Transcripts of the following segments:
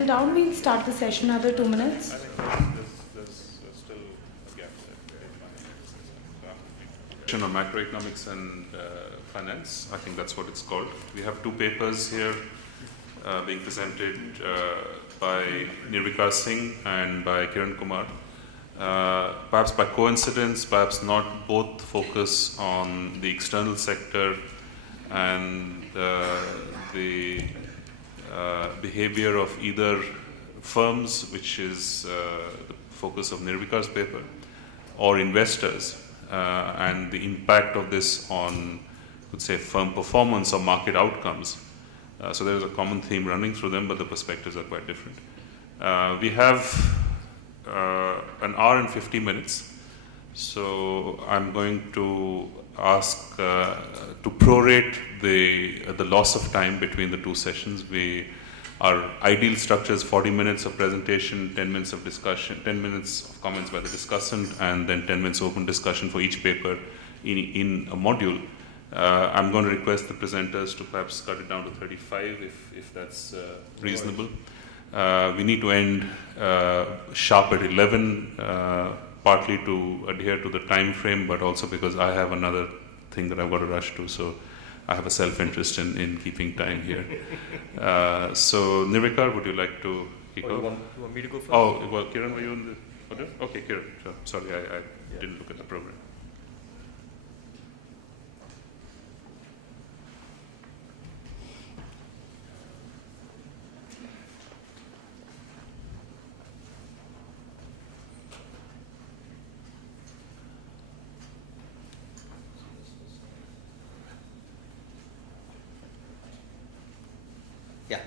Down, we'll start the session. Another 2 minutes. I think there's still a gap there. On macroeconomics and finance, I think that's what it's called. We have two papers here being presented by Nirvikar Singh and by Kiran Kumar. Perhaps by coincidence, perhaps not, both focus on the external sector and the behavior of either firms, which is the focus of Nirvikar's paper, or investors, and the impact of this on, let's say, firm performance or market outcomes. So there is a common theme running through them, but the perspectives are quite different. We have an hour and 50 minutes, so I'm going to ask to prorate the loss of time between the two sessions. Our ideal structure is 40 minutes of presentation, 10 minutes of discussion, 10 minutes of comments by the discussant, and then 10 minutes open discussion for each paper in a module. I'm going to request the presenters to perhaps cut it down to 35 if that's reasonable. We need to end sharp at 11, partly to adhere to the time frame, but also because I have another thing that I've got to rush to, so I have a self-interest in keeping time here. So Nirvikar, would you like to kick off? You want me to go first? Oh, well, Kiran, were you on the order? Okay, Kiran, sure. Sorry, I didn't look at the program. Yeah.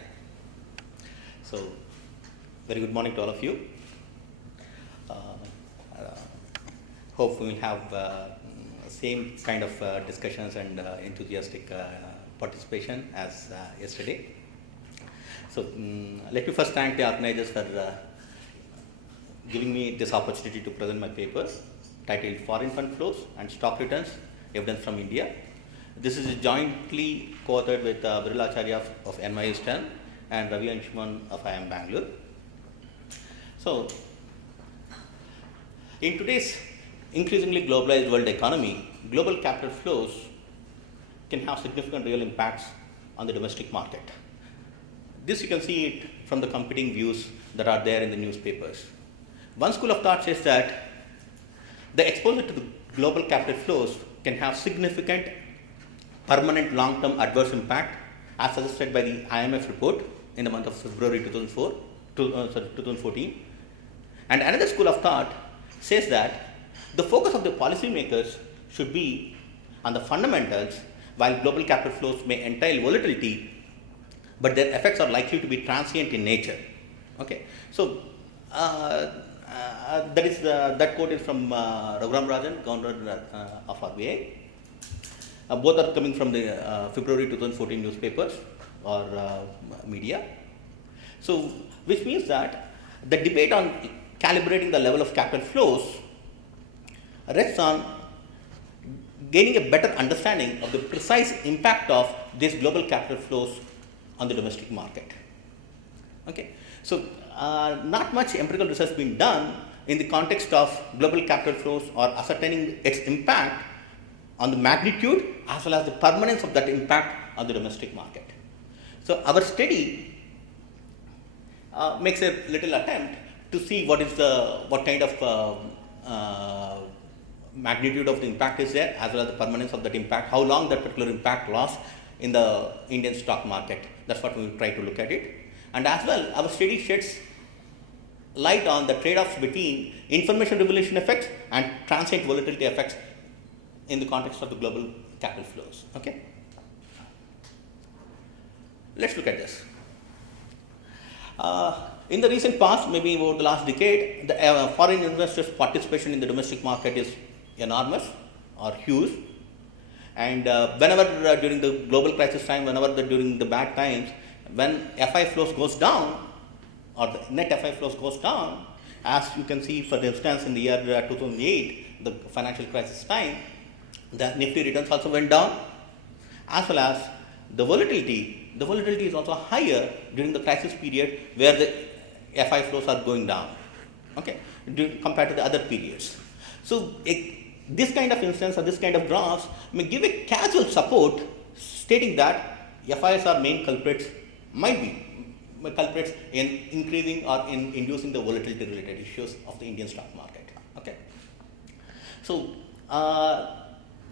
So, very good morning to all of you. Hope we will have same kind of discussions and enthusiastic participation as yesterday. So, let me first thank the organizers for giving me this opportunity to present my paper titled Foreign Fund Flows and Stock Returns Evidence from India. This is jointly co-authored with Virula Acharya of NYU Stern and Ravi Anshuman of IIM Bangalore. So, in today's increasingly globalized world economy, global capital flows can have significant real impacts on the domestic market. This you can see it from the competing views that are there in the newspapers. One school of thought says that the exposure to the global capital flows can have significant permanent long-term adverse impact as suggested by the IMF report in the month of February 2014. And another school of thought says that the focus of the policymakers should be on the fundamentals, while global capital flows may entail volatility, but their effects are likely to be transient in nature. Okay, so that quote is from Raghuram Rajan, Governor of RBI. Both are coming from the February 2014 newspapers or media. So, which means that the debate on calibrating the level of capital flows rests on gaining a better understanding of the precise impact of these global capital flows on the domestic market. Okay, so not much empirical research being done in the context of global capital flows or ascertaining its impact on the magnitude as well as the permanence of that impact on the domestic market. So our study makes a little attempt to see what kind of magnitude of the impact is there, as well as the permanence of that impact, how long that particular impact lasts in the Indian stock market. That's what we will try to look at it. And as well, our study sheds light on the trade-offs between information revolution effects and transient volatility effects in the context of the global capital flows. Okay, let's look at this. In the recent past, maybe over the last decade, the foreign investors' participation in the domestic market is enormous or huge. And whenever during the global crisis time, during the bad times, when FI flows goes down or the net FI flows goes down, as you can see, for instance, in the year 2008, the financial crisis time, the Nifty returns also went down, as well as the volatility the volatility is also higher during the crisis period where the FI flows are going down, okay, compared to the other periods. So this kind of instance or this kind of graphs may give a casual support stating that FIs are main culprits, might be culprits in increasing or in inducing the volatility related issues of the Indian stock market. Okay. So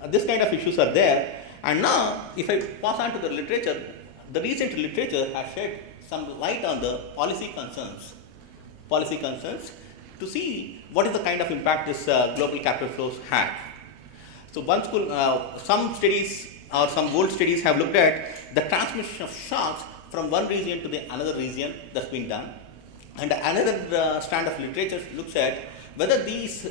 this kind of issues are there, and now if I pass on to the literature, the recent literature has shed some light on the policy concerns to see what is the kind of impact this global capital flows had. So some studies or some world studies have looked at the transmission of shocks from one region to the another region that's been done, and another strand of literature looks at whether these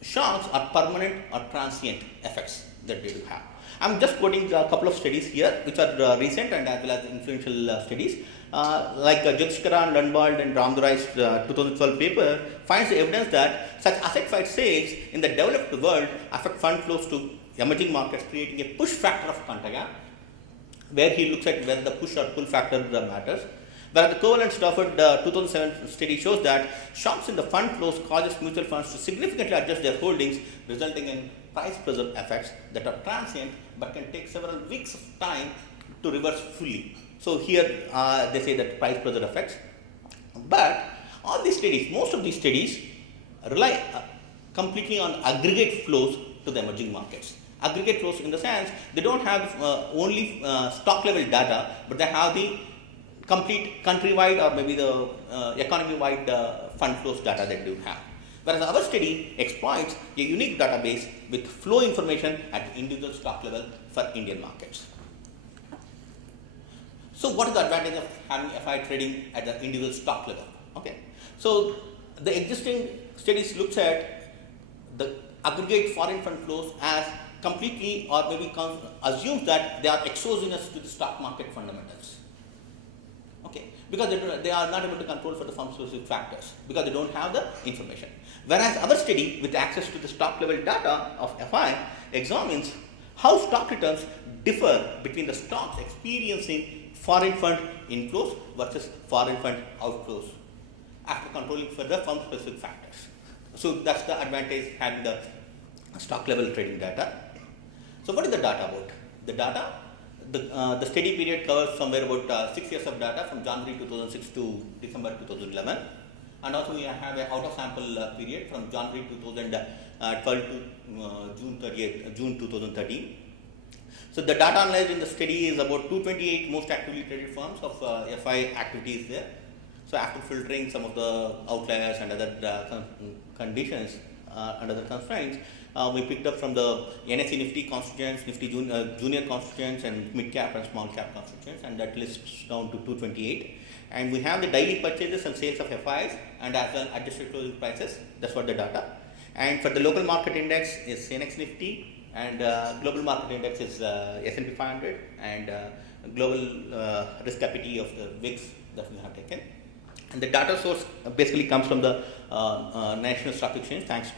shocks are permanent or transient effects that they do have. I'm just quoting a couple of studies here which are recent and as well as influential studies. Like Kiran, Lundwald and Ramdurai's 2012 paper finds the evidence that such asset-wide sales in the developed world affect fund flows to emerging markets, creating a push factor of Kantaga, where he looks at whether the push or pull factor matters. Whereas the Koval and Stafford 2007 study shows that shocks in the fund flows causes mutual funds to significantly adjust their holdings, resulting in price pressure effects that are transient but can take several weeks of time to reverse fully. So here they say that price pressure effects, but all these studies, most of these studies rely completely on aggregate flows to the emerging markets. Aggregate flows in the sense they don't have only stock level data, but they have the complete countrywide or maybe the economy-wide fund flows data that they do have. Whereas our study exploits a unique database with flow information at individual stock level for Indian markets. So what is the advantage of having FI trading at the individual stock level? Okay. So the existing studies looks at the aggregate foreign fund flows as completely or maybe assumes that they are exogenous to the stock market fundamentals. Okay, because they are not able to control for the firm specific factors because they don't have the information. Whereas our study with access to the stock level data of FI examines how stock returns differ between the stocks experiencing foreign fund inflows versus foreign fund outflows after controlling for the firm specific factors. So that's the advantage having the stock level trading data. So what is the data about? The data, the study period covers somewhere about 6 years of data from January 2006 to December 2011, and also we have an out of sample period from January 2012 to June 2013. So the data analyzed in the study is about 228 most actively traded firms of FI activities there. So after filtering some of the outliers and other conditions and other constraints, we picked up from the NSE Nifty constituents, Nifty junior constituents and mid cap and small cap constituents, and that lists down to 228. And we have the daily purchases and sales of FIs and as well adjusted closing prices. That's what the data. And for the local market index is CNX Nifty, and global market index is S&P 500, and global risk capacity of the VIX that we have taken. And the data source basically comes from the National Stock Exchange. Thanks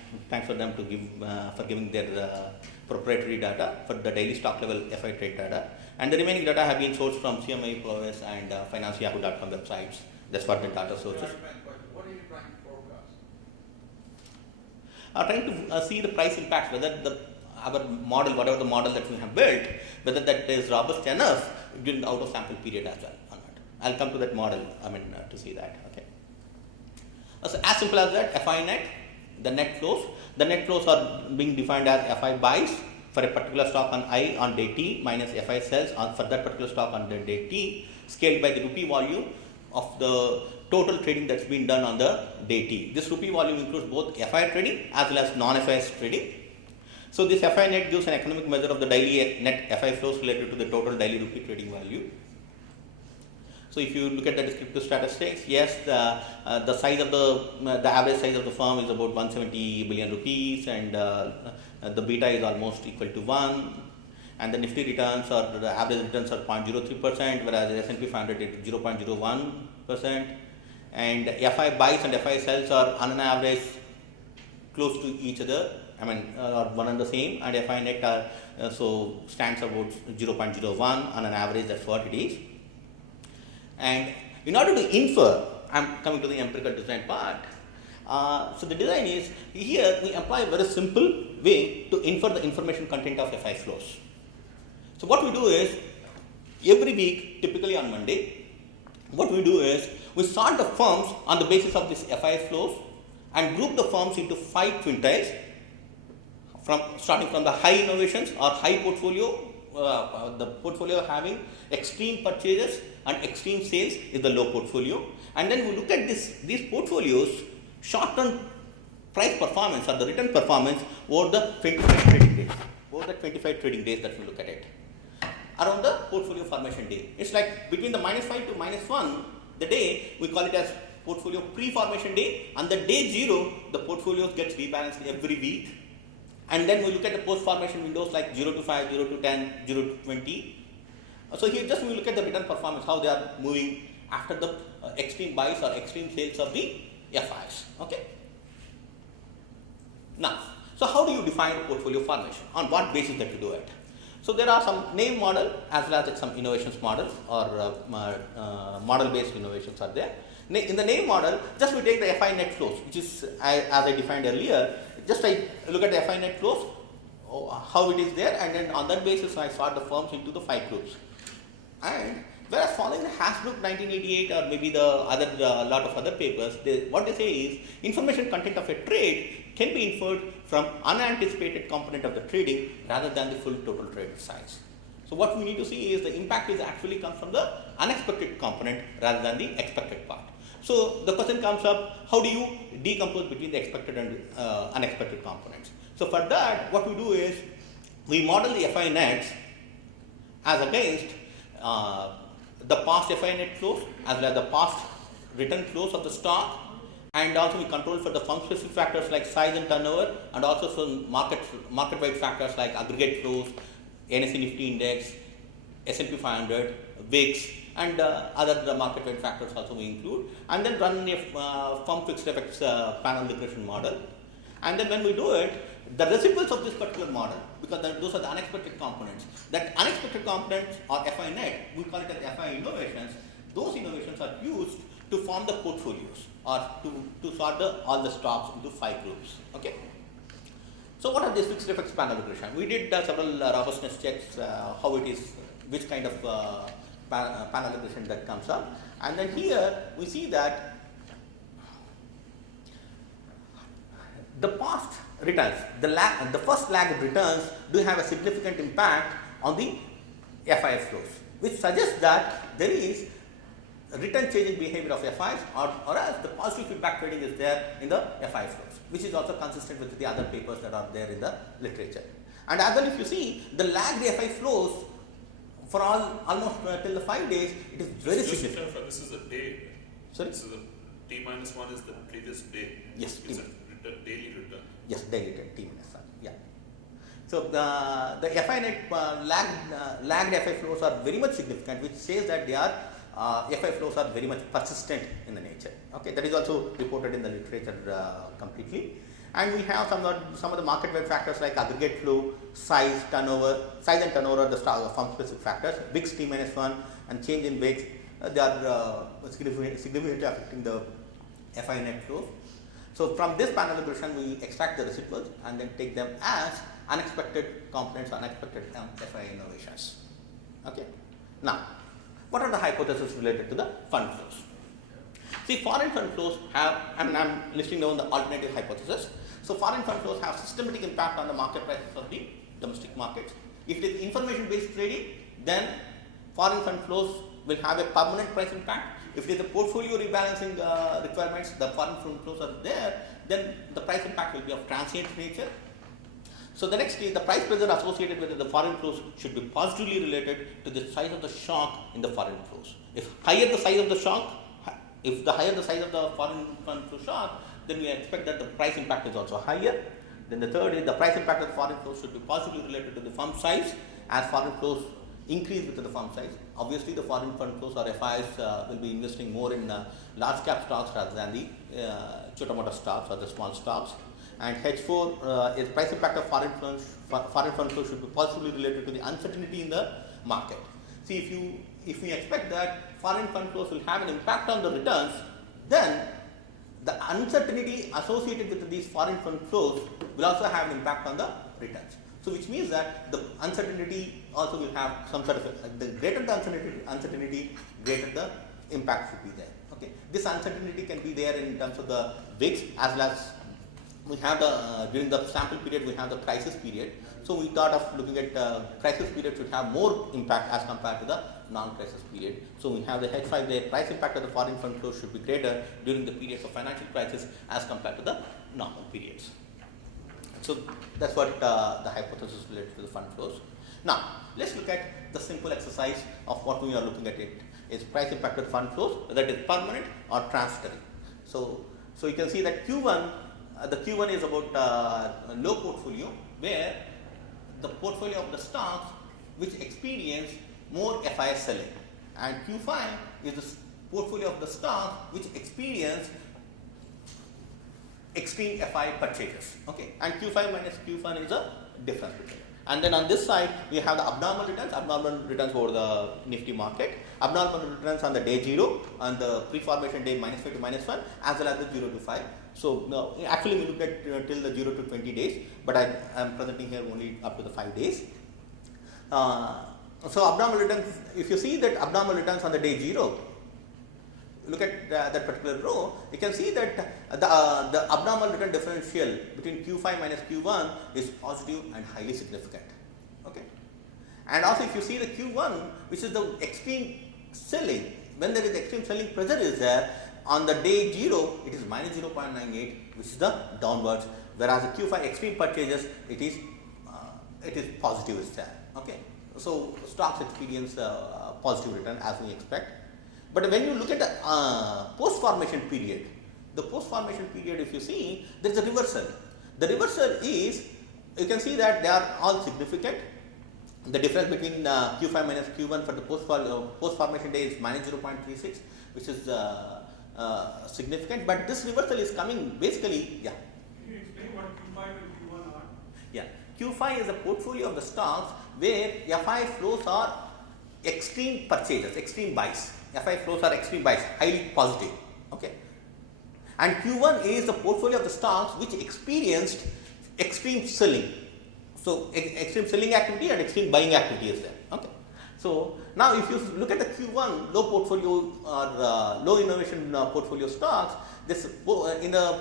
for them to giving their proprietary data for the daily stock level FI trade data. And the remaining data have been sourced from CMI, ProS and FinanceYahoo.com websites. That's what the data sources. What are you trying to forecast? Trying to see the price impacts, whether our model, whatever the model that we have built, whether that is robust enough during the out of sample period as well or not. I'll come to that model, to see that. Okay. So as simple as that, FI net, the net flows. The net flows are being defined as FI buys for a particular stock on I on day T minus FI sells for that particular stock on the day T, scaled by the rupee volume of the total trading that's been done on the day T. This rupee volume includes both FI trading as well as non-FI trading. So this FI net gives an economic measure of the daily net FI flows related to the total daily rupee trading value. So if you look at the descriptive statistics, yes, the size of the average size of the firm is about 170 billion rupees, and the beta is almost equal to 1, and the Nifty returns or the average returns are 0.03%, whereas the S&P 500 is 0.01%, and FI buys and FI sells are on an average close to each other, I mean, are one and the same, and FI net so stands about 0.01 on an average. That's what it is. And in order to infer, I'm coming to the empirical design part. So the design is here we apply a very simple way to infer the information content of FI flows. So what we do is every week, typically on Monday, what we do is we sort the firms on the basis of this FI flows and group the firms into 5 quintiles, starting from the high innovations or high portfolio, the portfolio having extreme purchases and extreme sales is the low portfolio. And then we look at these portfolios short-term price performance or the return performance over the 25 trading days. Over the 25 trading days that we look at it. Around the portfolio formation day. It's like between the -5 to -1, the day we call it as portfolio pre-formation day, and the day 0, the portfolio gets rebalanced every week. And then we look at the post-formation windows like 0 to 5, 0 to 10, 0 to 20. So here just we look at the return performance, how they are moving after the extreme buys or extreme sales of the FIs. Okay. Now, so how do you define portfolio formation? On what basis that you do it? So there are some name model as well as some innovations models or model-based innovations are there. In the name model, just we take the FI net flows, which is as I defined earlier. Just I look at the FI net flows, how it is there, and then on that basis I sort the firms into the 5 groups. And whereas following the Hasbrook 1988 or maybe the other lot of other papers, what they say is information content of a trade can be inferred from unanticipated component of the trading rather than the full total trade size. So what we need to see is the impact is actually comes from the unexpected component rather than the expected part. So the question comes up, how do you decompose between the expected and unexpected components? So for that, what we do is we model the FI nets as against the past FI net flows as well as the past return flows of the stock, and also we control for the firm specific factors like size and turnover, and also some market-wide factors like aggregate flows, NSE Nifty index, S&P 500, VIX, and other market-wide factors also we include, and then run a firm fixed effects panel regression model. And then when we do it, the residuals of this particular model, because those are the unexpected components, that unexpected components or FI net, we call it as FI innovations. Those innovations are used to form the portfolios or to sort all the stocks into 5 groups. Okay. So what are these fixed effects panel regression? We did several robustness checks, how it is, which kind of panel regression that comes up, and then here we see that the past returns, the first lagged returns do have a significant impact on the FI flows, which suggests that there is return changing behavior of FIs, or else the positive feedback trading is there in the FI flows, which is also consistent with the other papers that are there in the literature. And as well, if you see the lagged FI flows for almost till the 5 days, it is very significant. This is a day. Sorry? This is a T-1 is the previous day. Yes. It's a daily return. Yes, daily return, T-1. Yeah. So the FI net lagged FI flows are very much significant, which says that they are FI flows are very much persistent in the nature. Okay, that is also reported in the literature completely. And we have some of the market-wide factors like aggregate flow, size and turnover are the firm specific factors. VIX T-1 and change in VIX, they are significantly affecting the FI net flows. So from this panel regression, we extract the residuals and then take them as unexpected components, unexpected FI innovations. Okay. Now, what are the hypotheses related to the fund flows? See, foreign fund flows have, I'm listing down the alternative hypothesis. So foreign fund flows have systematic impact on the market prices of the domestic markets. If it is information-based trading, then foreign fund flows will have a permanent price impact. If it is a portfolio rebalancing requirements, the foreign fund flows are there, then the price impact will be of transient nature. So the next is the price pressure associated with the foreign flows should be positively related to the size of the shock in the foreign flows. If higher the size of the shock, if the higher the size of the foreign fund flow shock, then we expect that the price impact is also higher. Then the third is the price impact of foreign flows should be positively related to the firm size. As foreign flows increase with the firm size, obviously the foreign fund flows or FIs will be investing more in large cap stocks rather than the chota-mota stocks or the small stocks. and H4 is price impact of foreign fund flow should be positively related to the uncertainty in the market. See, if we expect that foreign fund flows will have an impact on the returns, then the uncertainty associated with these foreign fund flows will also have an impact on the returns. So which means that the uncertainty also will have some sort of the greater the uncertainty, greater the impact should be there. Okay, this uncertainty can be there in terms of the VIX as well as we have the during the sample period we have the crisis period. So we thought of looking at crisis period should have more impact as compared to the non-crisis period. So we have the H5 there, price impact of the foreign fund flow should be greater during the periods of financial crisis as compared to the normal periods. So that's what the hypothesis related to the fund flows. Now let's look at the simple exercise of what we are looking at. It is price impact of fund flows, whether it is permanent or transitory. So you can see that Q1, the Q1 is about low portfolio where the portfolio of the stocks which experience more FIS selling, and Q5 is the portfolio of the stocks which experience extreme FI purchases. Okay, and Q5 minus Q1 is a difference between. And then on this side we have the abnormal returns over the Nifty market, abnormal returns on the day 0, on the pre-formation day -5 to -1, as well as the 0 to 5. So no, actually we looked at till the 0 to 20 days, but I am presenting here only up to the 5 days. So abnormal returns, if you see that abnormal returns on the day 0, look at that particular row, you can see that the abnormal return differential between Q5 minus Q1 is positive and highly significant. Okay, and also if you see the Q1, which is the extreme selling, when there is extreme selling pressure is there, on the day 0 it is -0.98, which is the downwards, whereas the Q5 extreme purchases it is positive is there. Okay, so stocks experience positive return as we expect. But when you look at the post-formation period, the post-formation period, if you see, there is a reversal. The reversal is, you can see that they are all significant. The difference between Q5 minus Q1 for the post-formation day is -0.36, which is significant. But this reversal is coming basically, yeah. Can you explain what Q5 and Q1 are? Yeah, Q5 is a portfolio of the stocks where FI flows are extreme purchases, extreme buys. FI flows are extreme buys, highly positive. Okay, and Q1 is the portfolio of the stocks which experienced extreme selling. So extreme selling activity and extreme buying activity is there. Okay, so now if you look at the Q1 low portfolio or low innovation portfolio stocks, this in the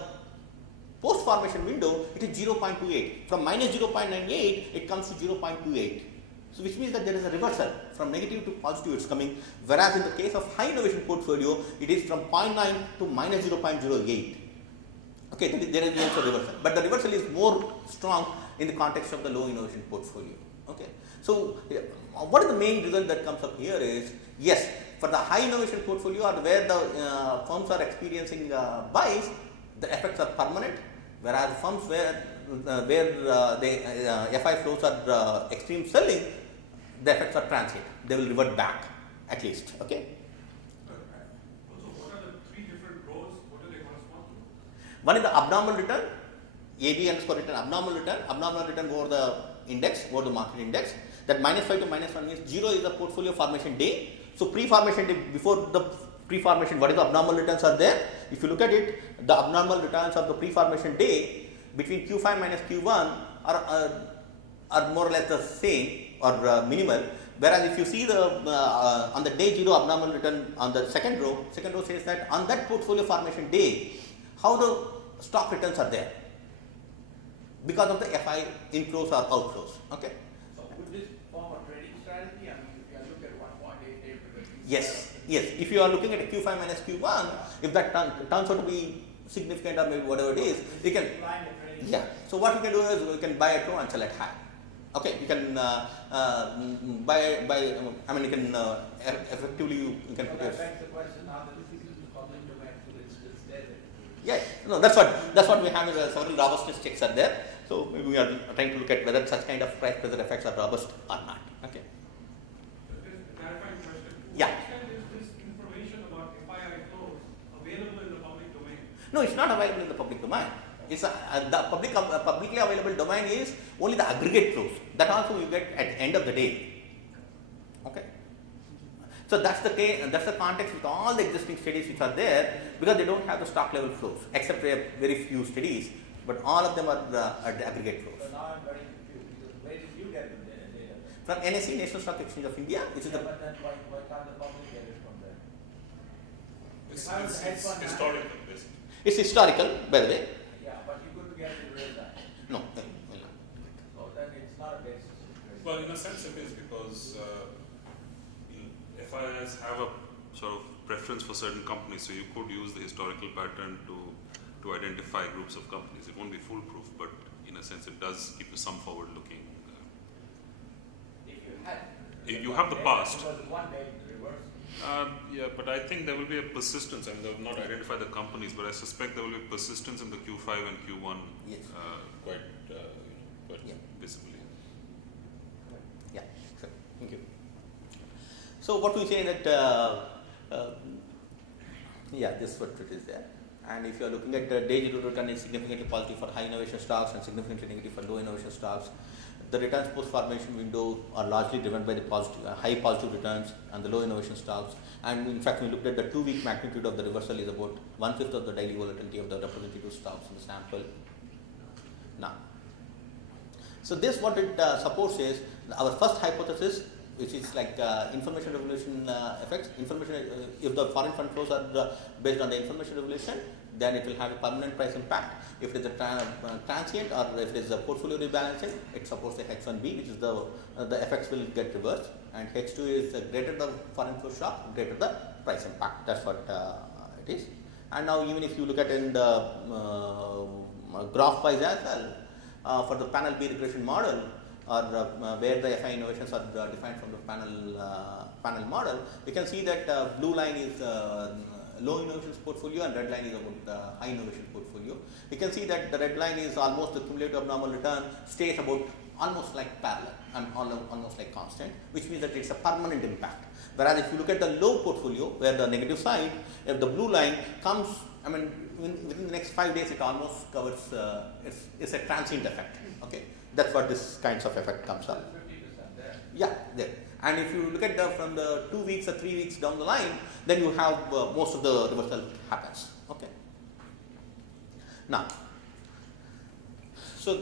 post formation window it is 0.28. From -0.98 it comes to 0.28. So which means that there is a reversal from negative to positive it's coming, whereas in the case of high innovation portfolio it is from 0.9 to -0.08. Okay, there is also reversal, but the reversal is more strong in the context of the low innovation portfolio. Okay, so what is the main result that comes up here is, yes, for the high innovation portfolio or where the firms are experiencing buys, the effects are permanent, whereas firms where the FI flows are extreme selling, the effects are transient. They will revert back at least. Okay. Also, what are the three different rows? What do they correspond to? One is the abnormal return, AB underscore return, abnormal return over the index, over the market index. That -5 to -1 means 0 is the portfolio formation day. So pre-formation day, before the pre-formation, what is the abnormal returns are there? If you look at it, the abnormal returns of the pre-formation day between Q5 minus Q1 are more or less the same or minimal. Whereas if you see the on the day 0 abnormal return on the second row says that on that portfolio formation day, how the stock returns are there because of the FI inflows or outflows. Okay. So would this form a trading strategy? I mean, if you look at 1.88 Yes. If you are looking at a Q5 minus Q1, if that turns out to be significant or maybe whatever it is, you can. Yeah. So what you can do is you can buy at low and sell at high. Okay. You can buy. I mean, you can effectively you can. So that begs the question: now that this is public domain, so it's there. Yeah. No, that's what we have. Several robustness checks are there. So maybe we are trying to look at whether such kind of price pressure effects are robust or not. Okay. Just a clarifying question. Yeah. To what extent is this information about FII flows available in the public domain? No, it's not available in the public domain. It's the publicly available domain is only the aggregate flows. That also you get at the end of the day. Okay. So that's the case, that's the context with all the existing studies which are there, because they don't have the stock level flows except very few studies, but all of them are at the aggregate flows. So now I'm very confused, because where did you get the data? From NSE, National Stock Exchange of India, which is Yeah, the but then why can't the public get it from there? It's, If I was a hedge fund historical, manager- basically. it's historical, by the way. Yeah, but you couldn't get it in real time. No. So then it's not a basis. Well, in a sense it is, because FIs have a sort of preference for certain companies, so you could use the historical pattern to identify groups of companies. It won't be foolproof, but in a sense it does give you some forward-looking. If you had. If you have the past. Because one day in reverse. Yeah, but I think there will be a persistence. I mean, they will not identify the companies, but I suspect there will be persistence in the Q5 and Q1 Yes. quite, quite Yeah. visibly. Yeah, sure. Thank you. So what we say that, yeah, this is what it is there. And if you are looking at the day zero return is significantly positive for high innovation stocks and significantly negative for low innovation stocks. The returns post formation window are largely driven by the positive, high positive returns and the low innovation stocks. And in fact, we looked at the 2-week magnitude of the reversal is about 1/5 of the daily volatility of the representative stocks in the sample. Now, so this what it supports is our first hypothesis, which is like information revolution effects. If the foreign fund flows are based on the information revolution, then it will have a permanent price impact. If it is a transient or if it is a portfolio rebalancing, it supports the H1B, which is the effects will get reversed, and H2 is greater the foreign flow shock, greater the price impact. That's what it is. And now even if you look at in the graph wise as well, for the panel B regression model, or where the FI innovations are defined from the panel model, we can see that blue line is low innovations portfolio and red line is about the high innovation portfolio. You can see that the red line is almost the cumulative abnormal return stays about almost like parallel and almost like constant, which means that it's a permanent impact. Whereas if you look at the low portfolio, where the negative side, if the blue line comes, I mean, within the next 5 days, it almost covers, it's a transient effect. Okay, that's what this kinds of effect comes up. 50% there. Yeah, there. And if you look at from the 2 weeks or 3 weeks down the line, then you have most of the reversal happens. Okay. Now, so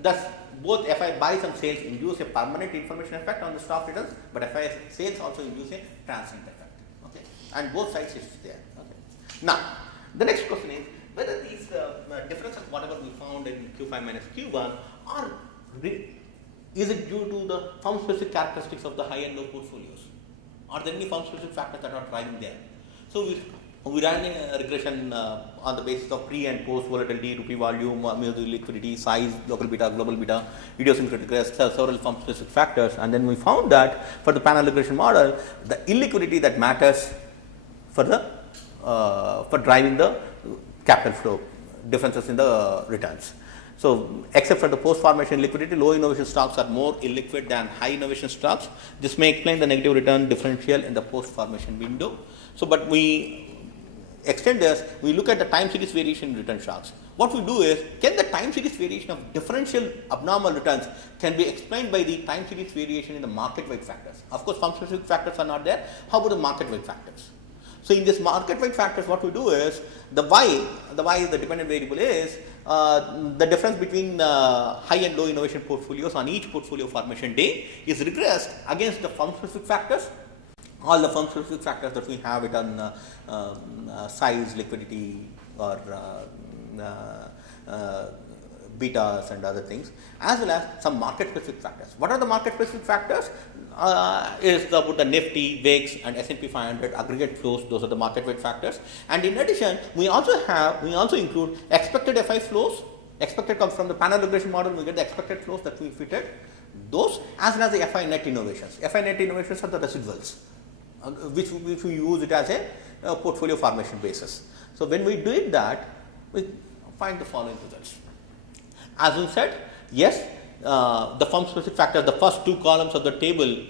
thus both FI buys and sales induce a permanent information effect on the stock returns, but FI sales also induce a transient effect. Okay, and both sides is there. Okay. Now, the next question is whether these differences, whatever we found in Q5 minus Q1, is it due to the firm specific characteristics of the high and low portfolios? Are there any firm specific factors that are driving there? So we ran a regression on the basis of pre and post volatility, rupee volume, liquidity, size, local beta, global beta, idiosyncratic risk, several firm specific factors, and then we found that for the panel regression model, the illiquidity that matters for the for driving the capital flow differences in the returns. So, except for the post-formation liquidity, low innovation stocks are more illiquid than high innovation stocks. This may explain the negative return differential in the post-formation window. So, but we extend this, we look at the time series variation in return shocks. What we do is, can the time series variation of differential abnormal returns can be explained by the time series variation in the market-wide factors? Of course, firm specific factors are not there. How about the market-wide factors? So, in this market-wide factors, what we do is, the y is the dependent variable is the difference between high and low innovation portfolios on each portfolio formation day is regressed against the firm specific factors. All the firm specific factors that we have it on size, liquidity, or betas and other things, as well as some market specific factors. What are the market specific factors? Is about the Nifty, VIX, and S&P 500 aggregate flows. Those are the market weight factors. And in addition, we also include expected FI flows. Expected comes from the panel regression model. We get the expected flows that we fitted. Those as well as the FI net innovations. FI net innovations are the residuals, which we use it as a portfolio formation basis. So when we did that, we find the following results. As we said, yes, the firm specific factors, the first two columns of the table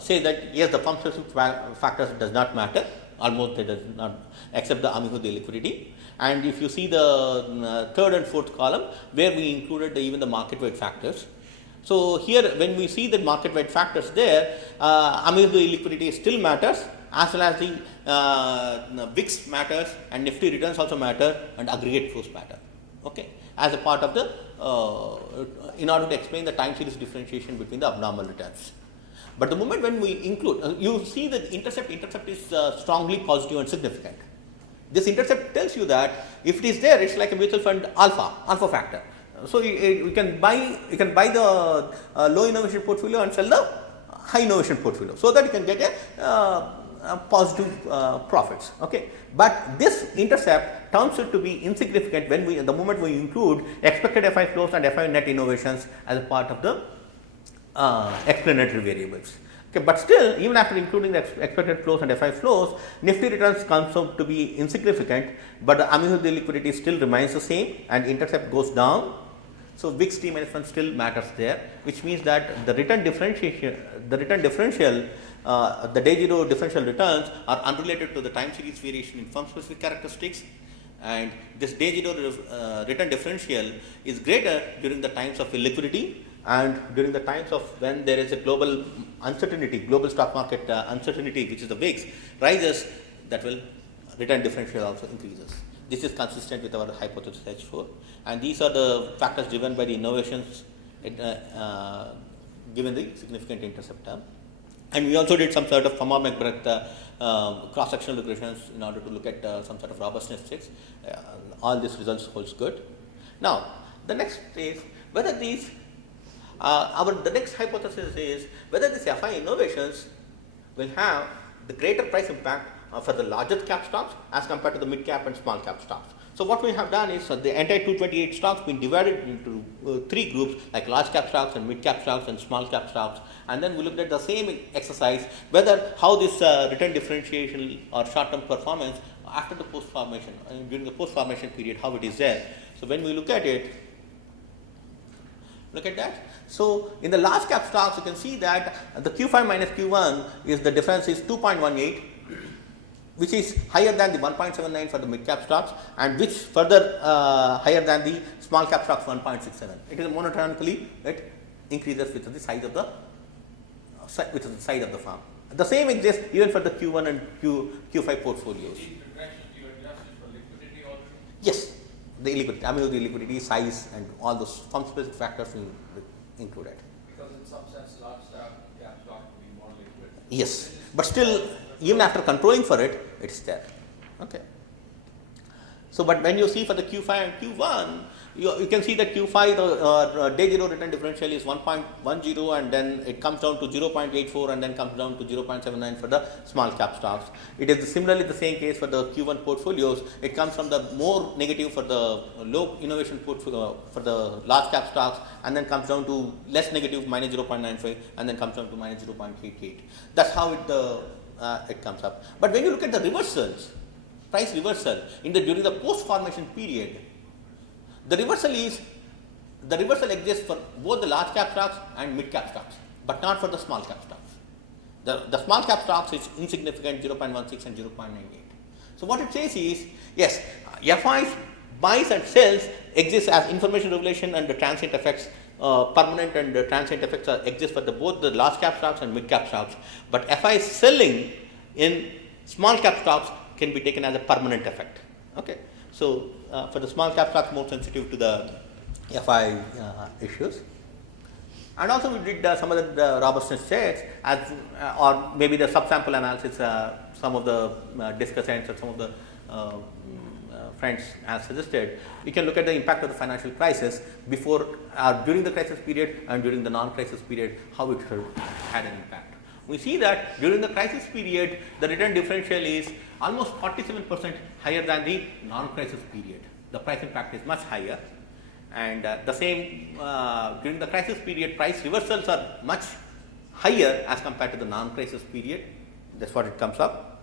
say that yes, the firm specific factors does not matter, almost it does not, except the Amihude liquidity. And if you see the third and fourth column, where we included even the market weight factors. So here, when we see the market weight factors there, Amihude liquidity still matters, as well as the VIX matters, and Nifty returns also matter, and aggregate flows matter. Okay, as a part of the in order to explain the time series differentiation between the abnormal returns. But the moment when we include, you see that intercept is strongly positive and significant. This intercept tells you that if it is there, it's like a mutual fund alpha factor. So you can buy the low innovation portfolio and sell the high innovation portfolio, so that you can get a positive profits. Okay, but this intercept turns out to be insignificant when the moment we include expected FI flows and FI net innovations as a part of the explanatory variables. Okay, but still, even after including the expected flows and FI flows, Nifty returns comes out to be insignificant, but the Amihude liquidity still remains the same and intercept goes down. So VIX T-1 still matters there, which means that the return differential, the day zero differential returns are unrelated to the time series variation in firm specific characteristics, and this day zero return differential is greater during the times of illiquidity and during the times of when there is a global uncertainty, global stock market uncertainty, which is the VIX rises, that will return differential also increases. This is consistent with our hypothesis H4, and these are the factors driven by the innovations given the significant intercept term. And we also did some sort of Kumar-McBride cross-sectional regressions in order to look at some sort of robustness checks. All these results holds good. Now, the next is whether these the next hypothesis is whether these FI innovations will have the greater price impact for the larger cap stocks as compared to the mid cap and small cap stocks. So what we have done is the entire 228 stocks been divided into three groups, like large cap stocks and mid cap stocks and small cap stocks, and then we looked at the same exercise whether how this return differentiation or short term performance after the post formation during the post formation period, how it is there. So when we look at it, look at that. So in the large cap stocks, you can see that the Q5 minus Q1 is the difference is 2.18, which is higher than the 1.79 for the mid cap stocks, and which further higher than the small cap stocks 1.67. It is monotonically it increases with the size of the firm. The same exists even for the Q1 and Q5 portfolios. Yes, the illiquidity, I mean the liquidity, size, and all those firm specific factors included. Because in some sense, large cap stock will be more liquid. Yes, but still, even after controlling for it, it is there. Okay. So, but when you see for the Q5 and Q1, you can see that Q5 the day zero return differential is 1.10, and then it comes down to 0.84, and then comes down to 0.79 for the small cap stocks. It is similarly the same case for the Q1 portfolios. It comes from the more negative for the low innovation portfolio for the large cap stocks, and then comes down to less negative minus 0.95, and then comes down to minus 0.88. That's how it comes up. But when you look at the reversals, price reversal during the post formation period, the reversal exists for both the large cap stocks and mid cap stocks, but not for the small cap stocks. The small cap stocks is insignificant, 0.16 and 0.98. So what it says is, yes, FIs buys and sells exist as information revelation and the transient effects, permanent and transient effects exist for both the large cap stocks and mid cap stocks, but FI selling in small cap stocks can be taken as a permanent effect. Okay, so for the small cap stocks, more sensitive to the FI issues. And also we did some of the robustness checks or maybe the subsample analysis, some of the discussants or some of the friends has suggested. We can look at the impact of the financial crisis before, during the crisis period and during the non-crisis period, how it had an impact. We see that during the crisis period, the return differential is almost 47% higher than the non-crisis period. The price impact is much higher, and the same during the crisis period, price reversals are much higher as compared to the non-crisis period. That's what it comes up.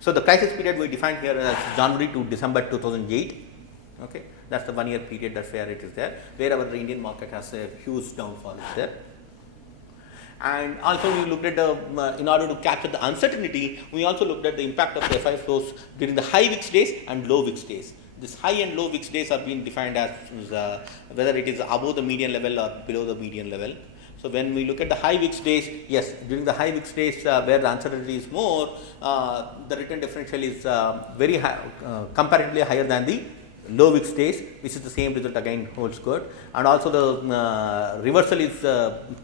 So the crisis period we defined here as January to December 2008. Okay, that's the 1 year period. That's where it is there. Wherever the Indian market has a huge downfall is there. And also we looked at the, in order to capture the uncertainty, we also looked at the impact of the FI flows during the high VIX days and low VIX days. This high and low VIX days are being defined as whether it is above the median level or below the median level. So when we look at the high VIX days, yes, during the high VIX days where the uncertainty is more, the return differential is very high, comparatively higher than the low VIX days, which is the same result again holds good. And also the reversal is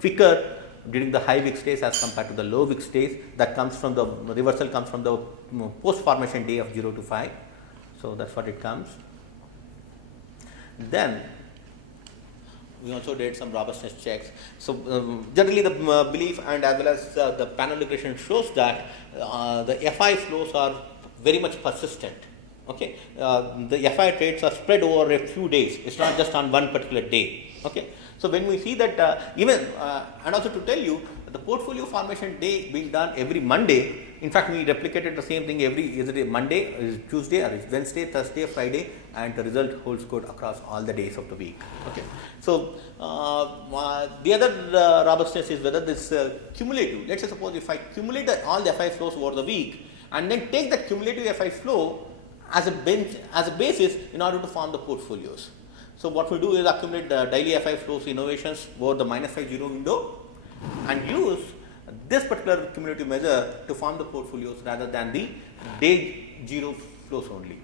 quicker during the high VIX days as compared to the low VIX days. That comes from the reversal comes from the post formation day of 0 to 5. So that's what it comes. Then we also did some robustness checks. So generally the belief and as well as the panel regression shows that the FI flows are very much persistent. Okay, the FI trades are spread over a few days. It's not just on one particular day. Okay, so when we see that even and also to tell you the portfolio formation day being done every Monday. In fact, we replicated the same thing every is it a Monday, is it Tuesday, or is it Wednesday, Thursday, Friday, and the result holds good across all the days of the week. Okay, so the other robustness is whether this cumulative. Let's say suppose if I accumulate all the FI flows over the week and then take that cumulative FI flow as a basis in order to form the portfolios. So what we do is accumulate the daily FI flows innovations over the -5 0 window and use this particular cumulative measure to form the portfolios rather than the day 0 flows only.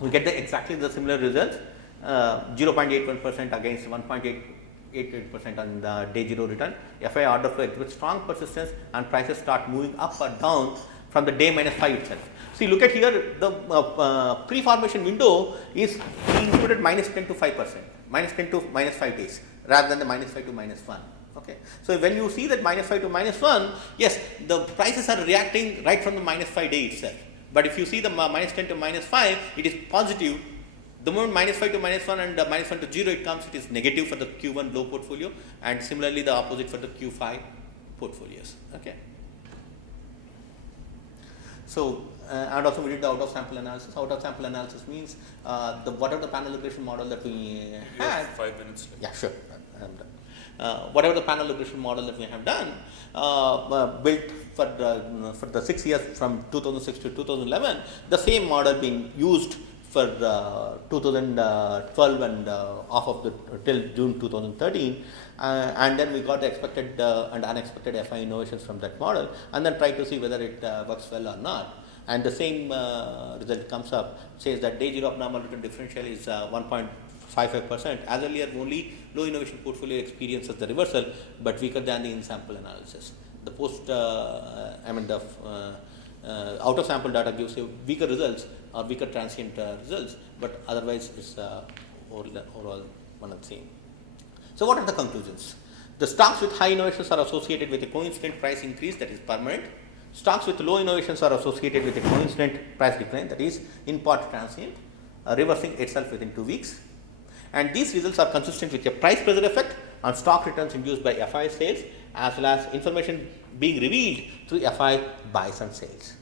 We get exactly the similar results, 0.81% against 1.88% on the day 0 return. FI order flow with strong persistence and prices start moving up or down from the day -5 itself. See, look at here, the pre-formation window is included -10 to 5%, -10 to -5 days rather than the -5 to -1. Okay. So when you see that -5 to -1, yes, the prices are reacting right from the -5 day itself. But if you see the -10 to -5, it is positive. The moment -5 to -1 and -1 to 0 it comes, it is negative for the Q1 low portfolio, and similarly the opposite for the Q5 portfolios. Okay. So and also we did the out of sample analysis. Out of sample analysis means whatever the panel regression model that we had. 5 minutes left. Yeah, sure. I'm done. Whatever the panel regression model that we have done, built for the 6 years from 2006 to 2011, the same model being used for 2012 and off of the till June 2013, and then we got the expected and unexpected FI innovations from that model, and then try to see whether it works well or not. And the same result comes up, says that day 0 abnormal return differential is 1.55%. As earlier, only low innovation portfolio experiences the reversal, but weaker than the in-sample analysis. The the out of sample data gives you weaker results or weaker transient results, but otherwise it's overall one and the same. So what are the conclusions? The stocks with high innovations are associated with a coincident price increase that is permanent. Stocks with low innovations are associated with a coincident price decline that is in part transient, reversing itself within 2 weeks. And these results are consistent with a price pressure effect on stock returns induced by FI sales as well as information being revealed through FI buys and sales.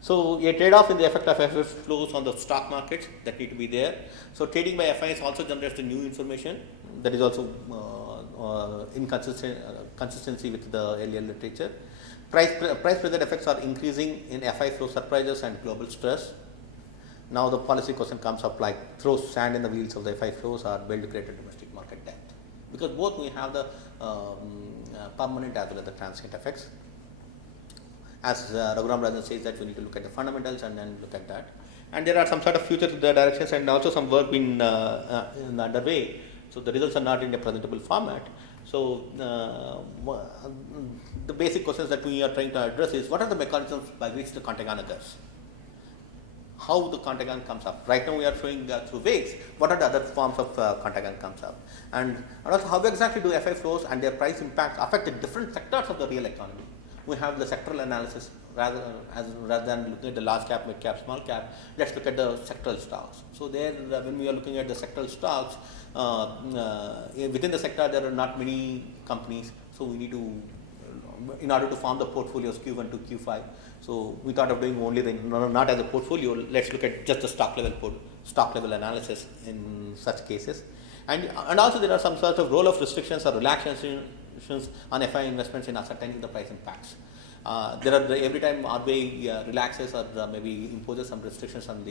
So a trade-off in the effect of FI flows on the stock markets that need to be there. So trading by FIs also generates the new information that is also consistency with the earlier literature. Price pressure effects are increasing in FI flow surprises and global stress. Now the policy question comes up like throw sand in the wheels of the FI flows or build greater domestic market depth, because both we have the permanent as well as the transient effects. As Raghuram Rajan says that we need to look at the fundamentals and then look at that. And there are some sort of future directions and also some work being underway. So the results are not in a presentable format. So the basic questions that we are trying to address is what are the mechanisms by which the contagion occurs? How the contagion comes up. Right now we are showing through VIX, what are the other forms of contagion comes up. And also how exactly do FI flows and their price impacts affect the different sectors of the real economy. We have the sectoral analysis rather than looking at the large cap, mid cap, small cap. Let's look at the sectoral stocks. So there, when we are looking at the sectoral stocks, within the sector there are not many companies. So we need to, in order to form the portfolios Q1 to Q5. So we thought of doing only not as a portfolio. Let's look at just the stock level analysis in such cases. And also there are some sort of roll-off restrictions or on FI investments in ascertaining the price impacts. Every time RBI relaxes or maybe imposes some restrictions on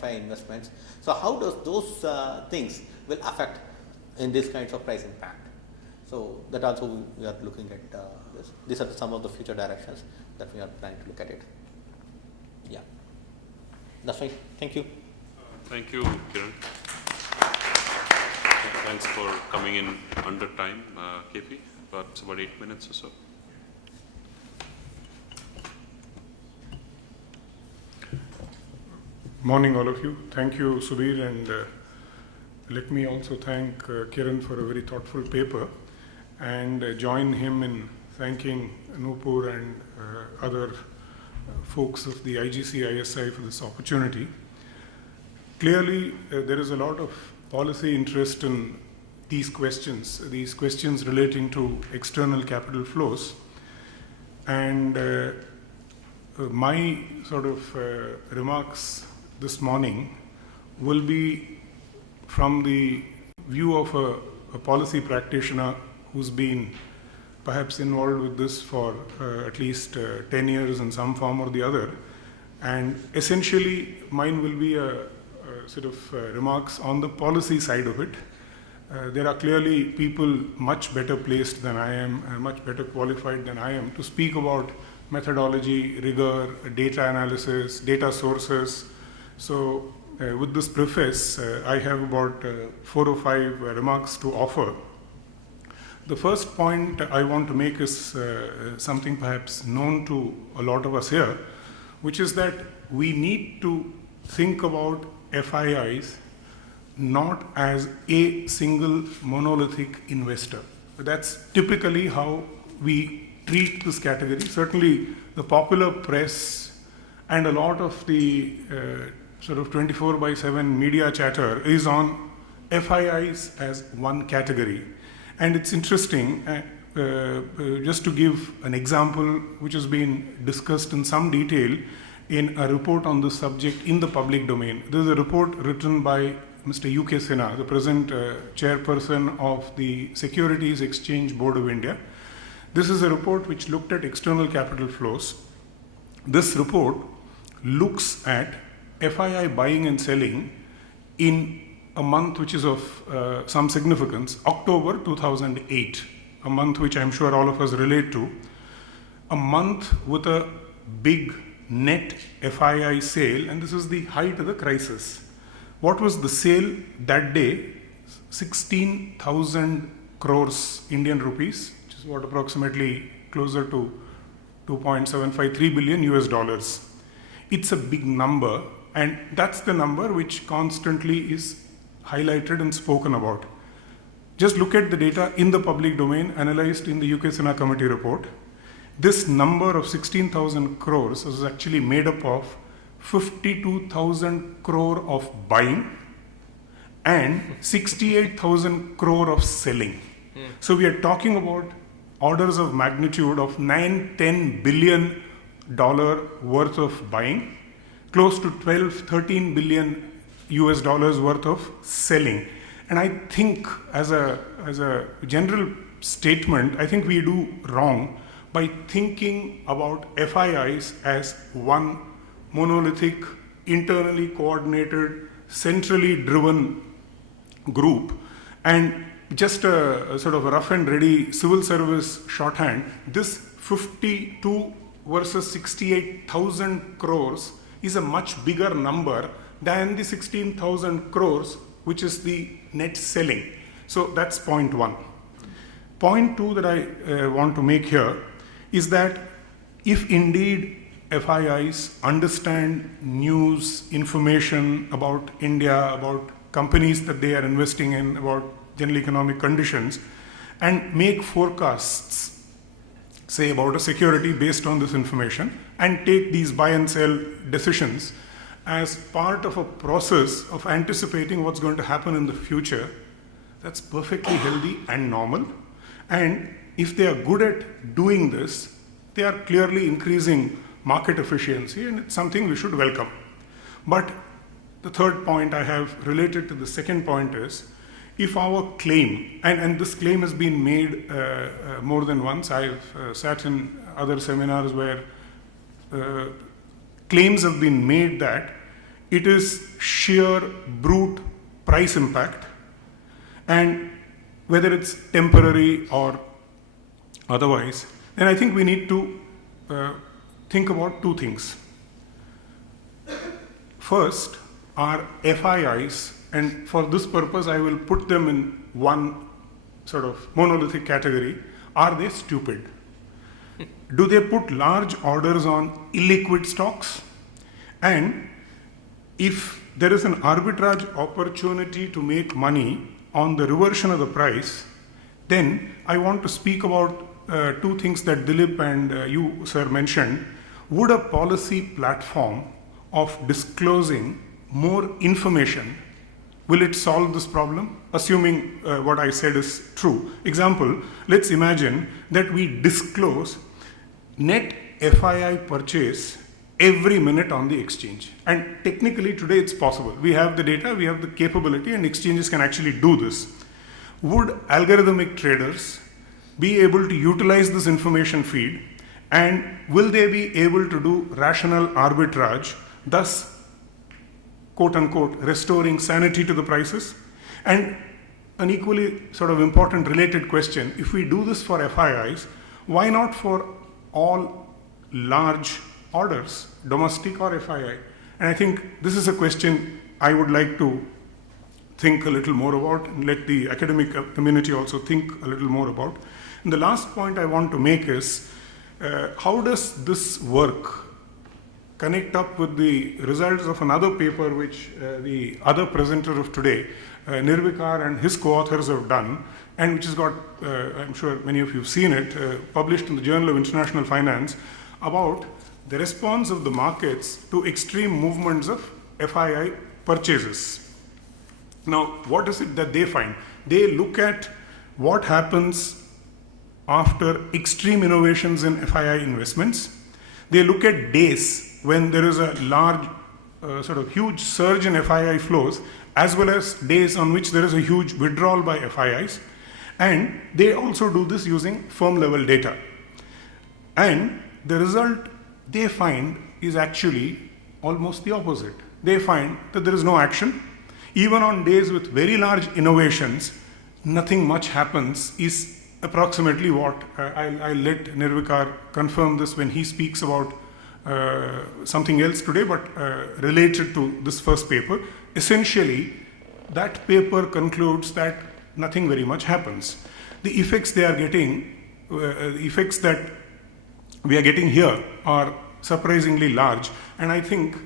FI investments. So how does those things will affect in these kinds of price impact? So that also we are looking at this. These are some of the future directions that we are planning to look at it. Yeah, that's fine. Thank you. Thank you, Kiran. Thanks for coming in under time, KP. It's about 8 minutes or so. Morning, all of you. Thank you, Subir, and let me also thank Kiran for a very thoughtful paper, and join him in thanking Nupur and other folks of the IGC-ISI for this opportunity. Clearly, there is a lot of policy interest in these questions relating to external capital flows, and my sort of remarks this morning will be from the view of a policy practitioner who's been perhaps involved with this for at least 10 years in some form or the other. And essentially, mine will be a sort of remarks on the policy side of it. There are clearly people much better placed than I am, much better qualified than I am to speak about methodology, rigor, data analysis, data sources. So with this preface, I have about 4 or 5 remarks to offer. The first point I want to make is something perhaps known to a lot of us here, which is that we need to think about FIIs not as a single monolithic investor. That's typically how we treat this category. Certainly the popular press and a lot of the sort of 24/7 media chatter is on FIIs as one category. And it's interesting, just to give an example which has been discussed in some detail in a report on this subject in the public domain. This is a report written by Mr. U.K. Sinha, the present chairperson of the Securities Exchange Board of India. This is a report which looked at external capital flows. This report looks at FII buying and selling in a month which is of some significance, October 2008, a month which I'm sure all of us relate to, a month with a big net FII sale, and this is the height of the crisis. What was the sale that day? 16,000 crores Indian rupees, which is what approximately closer to 2.753 billion US dollars. It's a big number, and that's the number which constantly is highlighted and spoken about. Just look at the data in the public domain analyzed in the UK Sinha committee report. This number of 16,000 crores is actually made up of 52,000 crore of buying and 68,000 crore of selling. So we are talking about orders of magnitude of $9-10 billion worth of buying, close to 12-13 billion US dollars worth of selling. And I think as a general statement, I think we do wrong by thinking about FIIs as one monolithic, internally coordinated, centrally driven group. And just a sort of rough and ready civil service shorthand, this 52 versus 68,000 crores is a much bigger number than the 16,000 crores, which is the net selling. So that's point one. Point two that I want to make here is that if indeed FIIs understand news, information about India, about companies that they are investing in, about general economic conditions, and make forecasts, say about a security based on this information, and take these buy and sell decisions as part of a process of anticipating what's going to happen in the future, that's perfectly healthy and normal. And if they are good at doing this, they are clearly increasing market efficiency, and it's something we should welcome. But the third point I have related to the second point is, if our claim, and this claim has been made more than once, I've sat in other seminars where claims have been made that it is sheer brute price impact, and whether it's temporary or otherwise, then I think we need to think about two things. First, are FIIs, and for this purpose I will put them in one sort of monolithic category. Are they stupid? Do they put large orders on illiquid stocks? And if there is an arbitrage opportunity to make money on the reversion of the price, then I want to speak about two things that Dilip and you, sir, mentioned. Would a policy platform of disclosing more information, will it solve this problem? Assuming what I said is true. Example, let's imagine that we disclose net FII purchase every minute on the exchange. And technically today it's possible. We have the data, we have the capability, and exchanges can actually do this. Would algorithmic traders be able to utilize this information feed, and will they be able to do rational arbitrage, thus, quote unquote, restoring sanity to the prices? And an equally sort of important related question, if we do this for FIIs, why not for all large orders, domestic or FII? And I think this is a question I would like to think a little more about, and let the academic community also think a little more about. And the last point I want to make is, how does this work connect up with the results of another paper which the other presenter of today, Nirvikar and his co-authors have done, and which has got, I'm sure many of you have seen it, published in the Journal of International Finance, about the response of the markets to extreme movements of FII purchases. Now, what is it that they find? They look at what happens after extreme innovations in FII investments. They look at days when there is a large, sort of huge surge in FII flows, as well as days on which there is a huge withdrawal by FIIs. And they also do this using firm level data. And the result they find is actually almost the opposite. They find that there is no action. Even on days with very large innovations, nothing much happens, is approximately what I'll let Nirvikar confirm this when he speaks about something else today, but related to this first paper. Essentially, that paper concludes that nothing very much happens. The effects they are getting, the effects that we are getting here are surprisingly large, and I think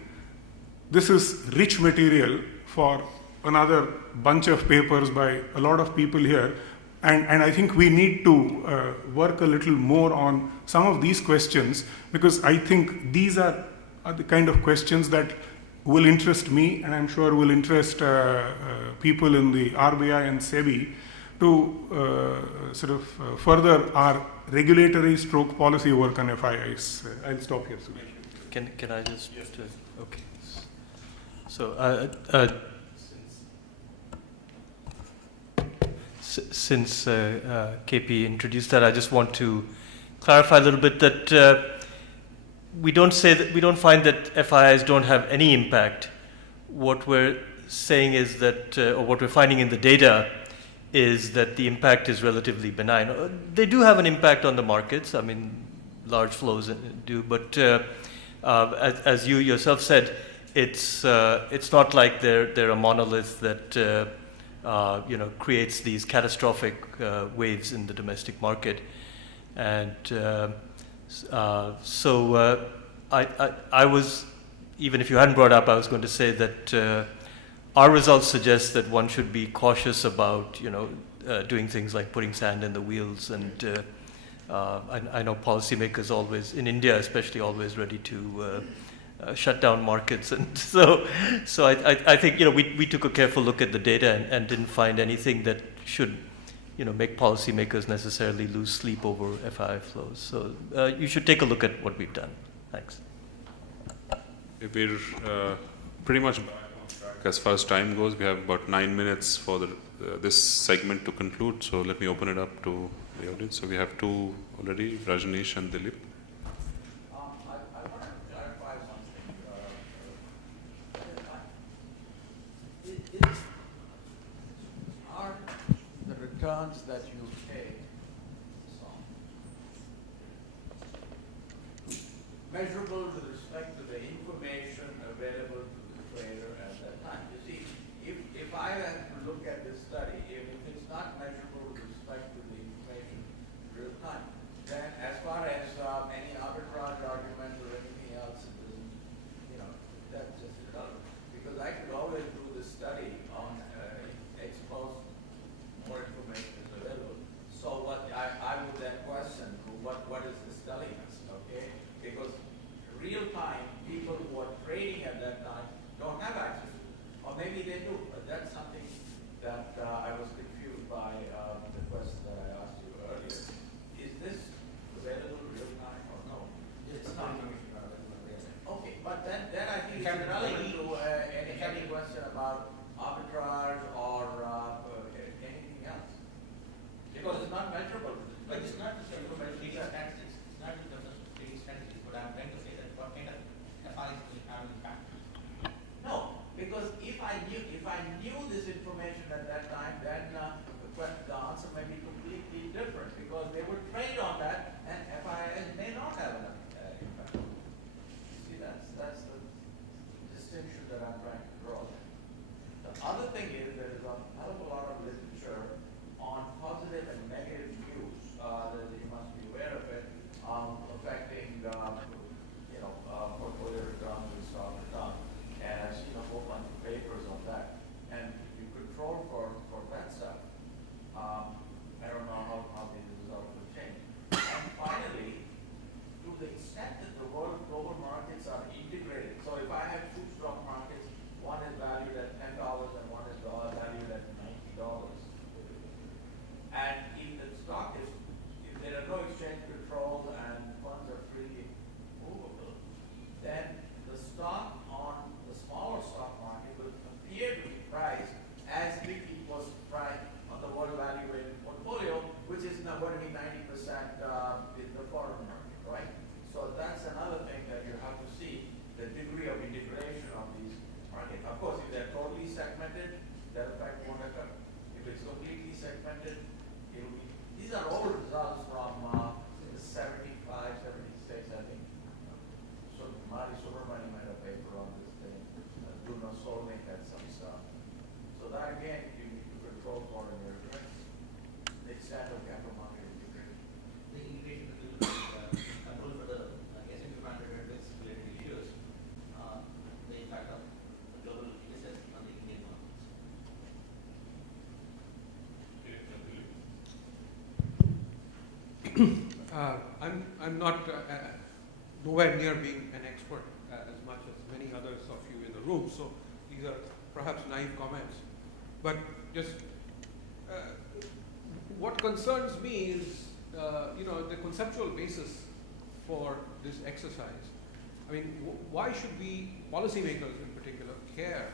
this is rich material for another bunch of papers by a lot of people here, and I think we need to work a little more on some of these questions, because I think these are the kind of questions that will interest me, and I'm sure will interest people in the RBI and SEBI to sort of further our regulatory stroke policy work on FIIs. I'll stop here, Subir. Can I just? Yes. Okay. So since KP introduced that, I just want to clarify a little bit that we don't find that FIIs don't have any impact. What we're saying is that, or what we're finding in the data, is that the impact is relatively benign. They do have an impact on the markets. I mean, large flows do, but as you yourself said, it's not like they're a monolith that creates these catastrophic waves in the domestic market. And so I was, even if you hadn't brought up, I was going to say that our results suggest that one should be cautious about, doing things like putting sand in the wheels. And I know policymakers always, in India especially, always ready to shut down markets. And so I think, we took a careful look at the data and didn't find anything that should, make policymakers necessarily lose sleep over FII flows. So you should take a look at what we've done. Thanks. We're pretty much back As far as time goes, we have about 9 minutes for this segment to conclude. So let me open it up to the audience. So we have two already, Rajneesh and Dilip. I wanted to clarify something. Are the returns that you pay measurable with respect to the information available to the trader at that time? You see, if I had to look at this study, if it's not measurable with respect to the information real time, then as far as any arbitrage argument or anything else, it doesn't, that's just irrelevant. Because I could always do this study on ex post, more information is available. So what I would then question, what is this telling us, okay? Because real time, people who are trading at that time don't have access to it. Or maybe they do, but that's something that I was confused by the question that I asked you earlier. Is this available real time or no? It's not. Okay, but then I think it's irrelevant to any question about arbitrage or anything else. Because it's not measurable. But it's not just trading statistics. It's not in terms of trading statistics. But I'm trying to say that what kind of FIs will have an impact. No, because if I knew this information at that time, then the answer may be completely different because they would trade on that, and FIs may not have an impact. See, that's the distinction that I'm trying to draw. The other thing is there is a hell of a lot of literature on positive and negative news that you must be aware of it, affecting portfolio returns and stock returns. And I've seen a whole bunch of papers on that. And you control for that stuff. I don't know how the results will change. And finally, to the extent that the world global markets are integrated. So if I have two stock markets, one is valued at $10 and one is valued at $90. And if the stock is, if there are no exchange controls and funds are freely movable, then the stock on the smaller stock market will appear to be priced as if it was priced on the world value weighted portfolio, which is now going to be 90% in the foreign market, right? So that's another thing that you have to see, the degree of integration of these markets. Of course, if they're totally segmented, that effect won't occur. If it's completely segmented, it'll be. These are old results from 75, 76, I think. So Mari Subramanian had a paper on this thing. Bruno Solnick had some stuff. So that again, you need to control for in your returns. The extent of capital market integration. The integration will control for the S&P 500 risk related issues, the impact of the global indices on the Indian markets. I'm not nowhere near being an expert as much as many others of you in the room, so these are perhaps naive comments. But just what concerns me is the conceptual basis for this exercise. I mean, why should we, policymakers in particular, care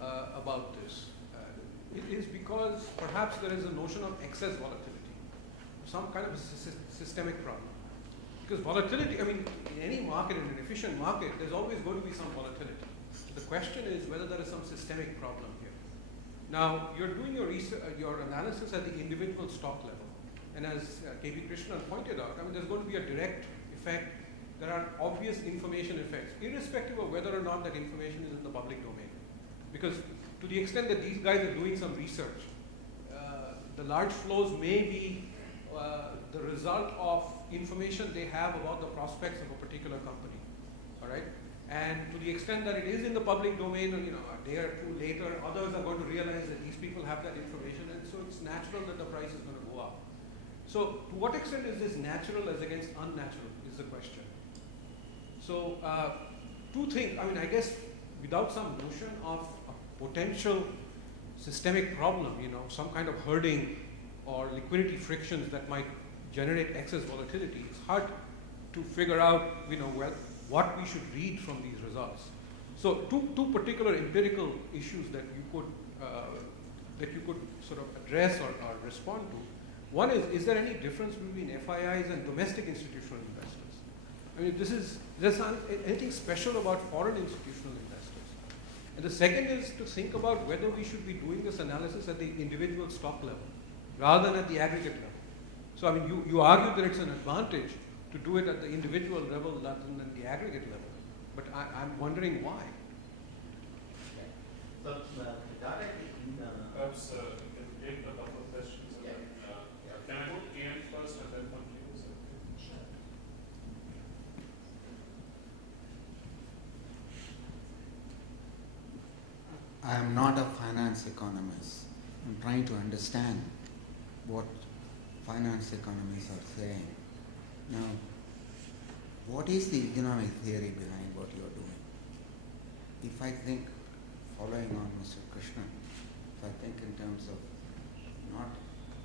about this? It is because perhaps there is a notion of excess volatility, some kind of a systemic problem. Because volatility, I mean, in any market, in an efficient market, there's always going to be some volatility. The question is whether there is some systemic problem here. Now, you're doing your your analysis at the individual stock level. And as K.P. Krishnan pointed out, I mean, there's going to be a direct effect. There are obvious information effects, irrespective of whether or not that information is in the public domain. Because to the extent that these guys are doing some research, the large flows may be the result of information they have about the prospects of a particular company, all right? And to the extent that it is in the public domain, a day or two later, others are going to realize that these people have that information, and so it's natural that the price is going to go up. So to what extent is this natural as against unnatural is the question. So two things, I mean, I guess without some notion of a potential systemic problem, some kind of herding or liquidity frictions that might generate excess volatility, it's hard to figure out, what we should read from these results. So two particular empirical issues that you could sort of address or respond to. One is there any difference between FIIs and domestic institutional investors? I mean, there's anything special about foreign institutional investors? And the second is to think about whether we should be doing this analysis at the individual stock level rather than at the aggregate level. So, I mean, you argue that it's an advantage to do it at the individual level rather than the aggregate level. But I'm wondering why. So, Perhaps you can take a couple of questions. And then, can I go to Kiran first and then come to you? Sure. I am not a finance economist. I'm trying to understand what finance economists are saying. Now, what is the economic theory behind what you're doing? If I think, following on Mr. Krishnan, if I think in terms of not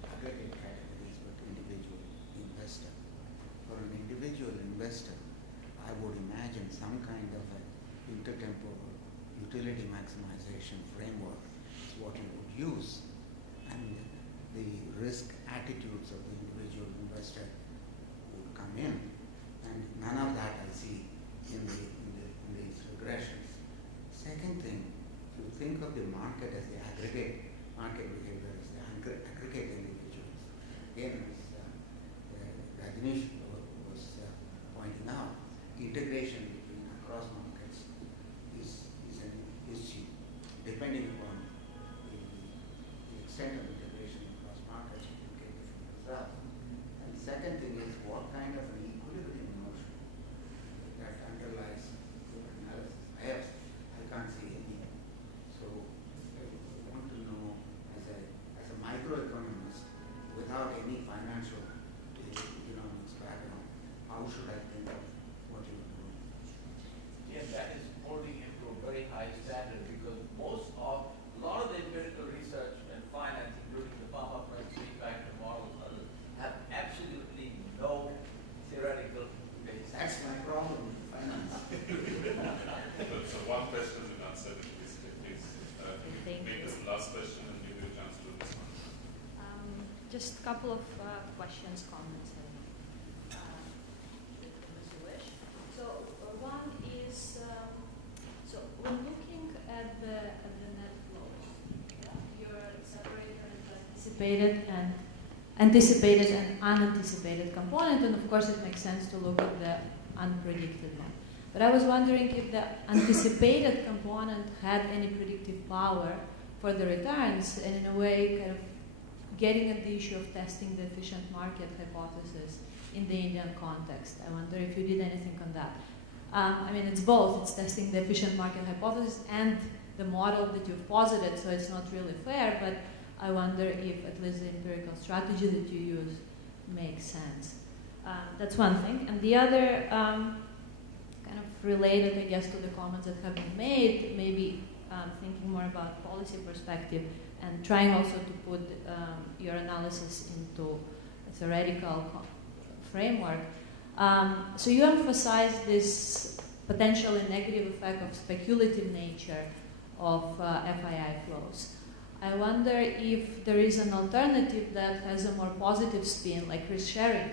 aggregate categories but individual investor, for an individual investor, I would imagine some kind of an intertemporal utility maximization framework is what you would use, and the risk attitudes of the individual investor would come in, and none of that I see in these regressions. Second thing, if you think of the market as the aggregate market behavior, as the aggregate individuals, again, as Rajneesh was pointing out, integration between across markets is an issue, depending upon the extent of integration across markets, you can get different results. And the second thing is what kind of an equilibrium notion that underlies your analysis. I can't see any. So I want to know, as a microeconomist, without any financial economics background, how should I think of what you're doing? Yeah, that is holding it to a very high standard because a lot of the empirical research and finance, including the Palmer Price three-factor models, others, have absolutely no theoretical basis. That's my problem with finance. So one question has been answered. Please Thank make you. this the last question and give you a chance to respond. Just a couple of questions, comments, if you wish. So one is, so when looking at the net flows, you're separated into anticipated and unanticipated component, and of course it makes sense to look at the unpredicted one. But I was wondering if the anticipated component had any predictive power for the returns, and in a way kind of getting at the issue of testing the efficient market hypothesis in the Indian context. I wonder if you did anything on that. I mean, it's both. It's testing the efficient market hypothesis and the model that you've posited, so it's not really fair, but I wonder if at least the empirical strategy that you use makes sense. That's one thing. And the other, kind of related, I guess, to the comments that have been made, maybe thinking more about policy perspective and trying also to put your analysis into a theoretical framework. So you emphasize this potentially negative effect of speculative nature of FII flows. I wonder if there is an alternative that has a more positive spin, like risk sharing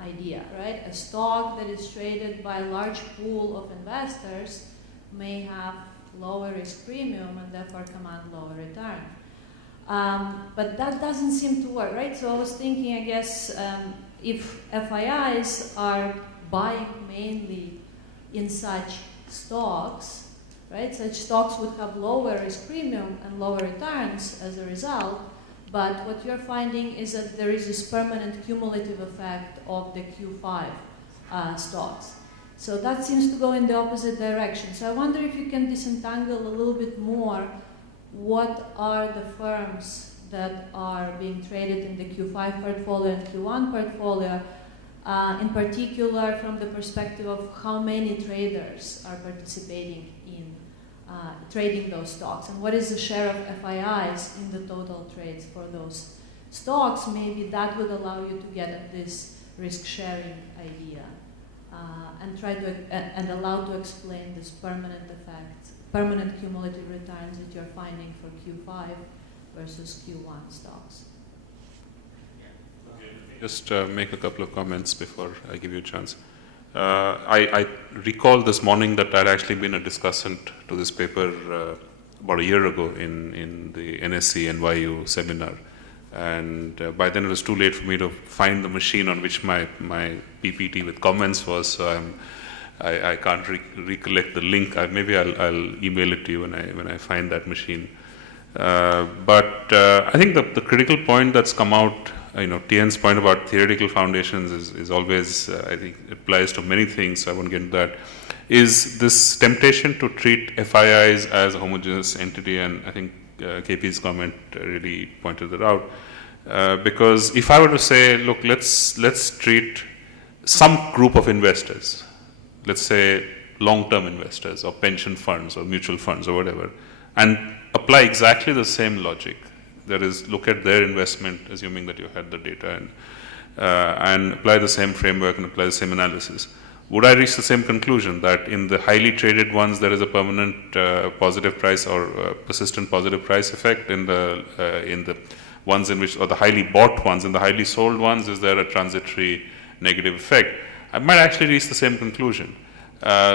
idea, right? A stock that is traded by a large pool of investors may have lower risk premium and therefore command lower return. But that doesn't seem to work, right? So I was thinking, I guess, if FIIs are buying mainly in such stocks, right? Such stocks would have lower risk premium and lower returns as a result. But what you're finding is that there is this permanent cumulative effect of the Q5 stocks. So that seems to go in the opposite direction. So I wonder if you can disentangle a little bit more what are the firms that are being traded in the Q5 portfolio and Q1 portfolio, in particular from the perspective of how many traders are participating in trading those stocks, and what is the share of FIIs in the total trades for those stocks. Maybe that would allow you to get at this risk-sharing idea and try to and allow to explain this permanent effect, permanent cumulative returns that you're finding for Q5 versus Q1 stocks. Just make a couple of comments before I give you a chance. I recall this morning that I had actually been a discussant to this paper about a year ago in the NSC NYU seminar. And by then it was too late for me to find the machine on which my PPT with comments was, so I can't recollect the link. Maybe I'll email it to you when I find that machine. But I think the critical point that's come out, Tian's point about theoretical foundations is always, I think it applies to many things, so I won't get into that, is this temptation to treat FIIs as a homogeneous entity, and I think KP's comment really pointed that out. Because if I were to say, look, let's treat some group of investors, let's say long-term investors or pension funds or mutual funds or whatever, and apply exactly the same logic. That is, look at their investment, assuming that you had the data, and apply the same framework and apply the same analysis. Would I reach the same conclusion that in the highly traded ones there is a permanent positive price or persistent positive price effect? In the ones in which, or the highly bought ones, in the highly sold ones, is there a transitory negative effect? I might actually reach the same conclusion.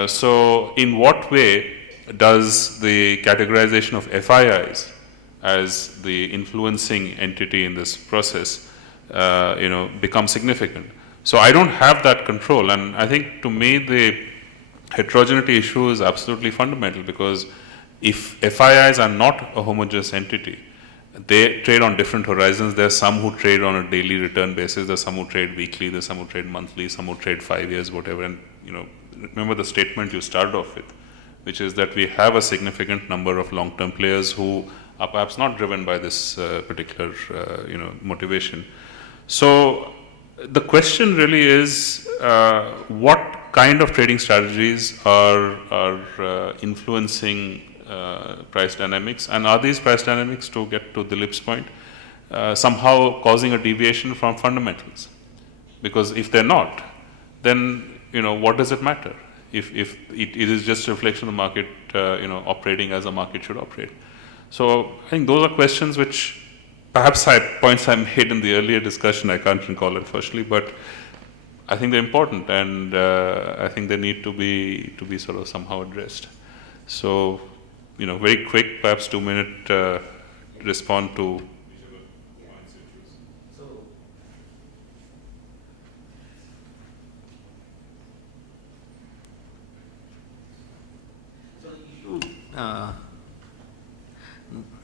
So in what way does the categorization of FIIs as the influencing entity in this process become significant? So I don't have that control, and I think to me the heterogeneity issue is absolutely fundamental, because if FIIs are not a homogeneous entity, they trade on different horizons. There are some who trade on a daily return basis, there are some who trade weekly, there are some who trade monthly, some who trade 5 years, whatever. And remember the statement you started off with, which is that we have a significant number of long-term players who are perhaps not driven by this particular motivation. So the question really is what kind of trading strategies are influencing price dynamics, and are these price dynamics, to get to Dilip's point, somehow causing a deviation from fundamentals? Because if they're not, then what does it matter if it is just a reflection of the market operating as a market should operate? So I think those are questions which perhaps points I made in the earlier discussion, I can't recall unfortunately, but I think they're important, and I think they need to be sort of somehow addressed. So, very quick, perhaps 2-minute respond to.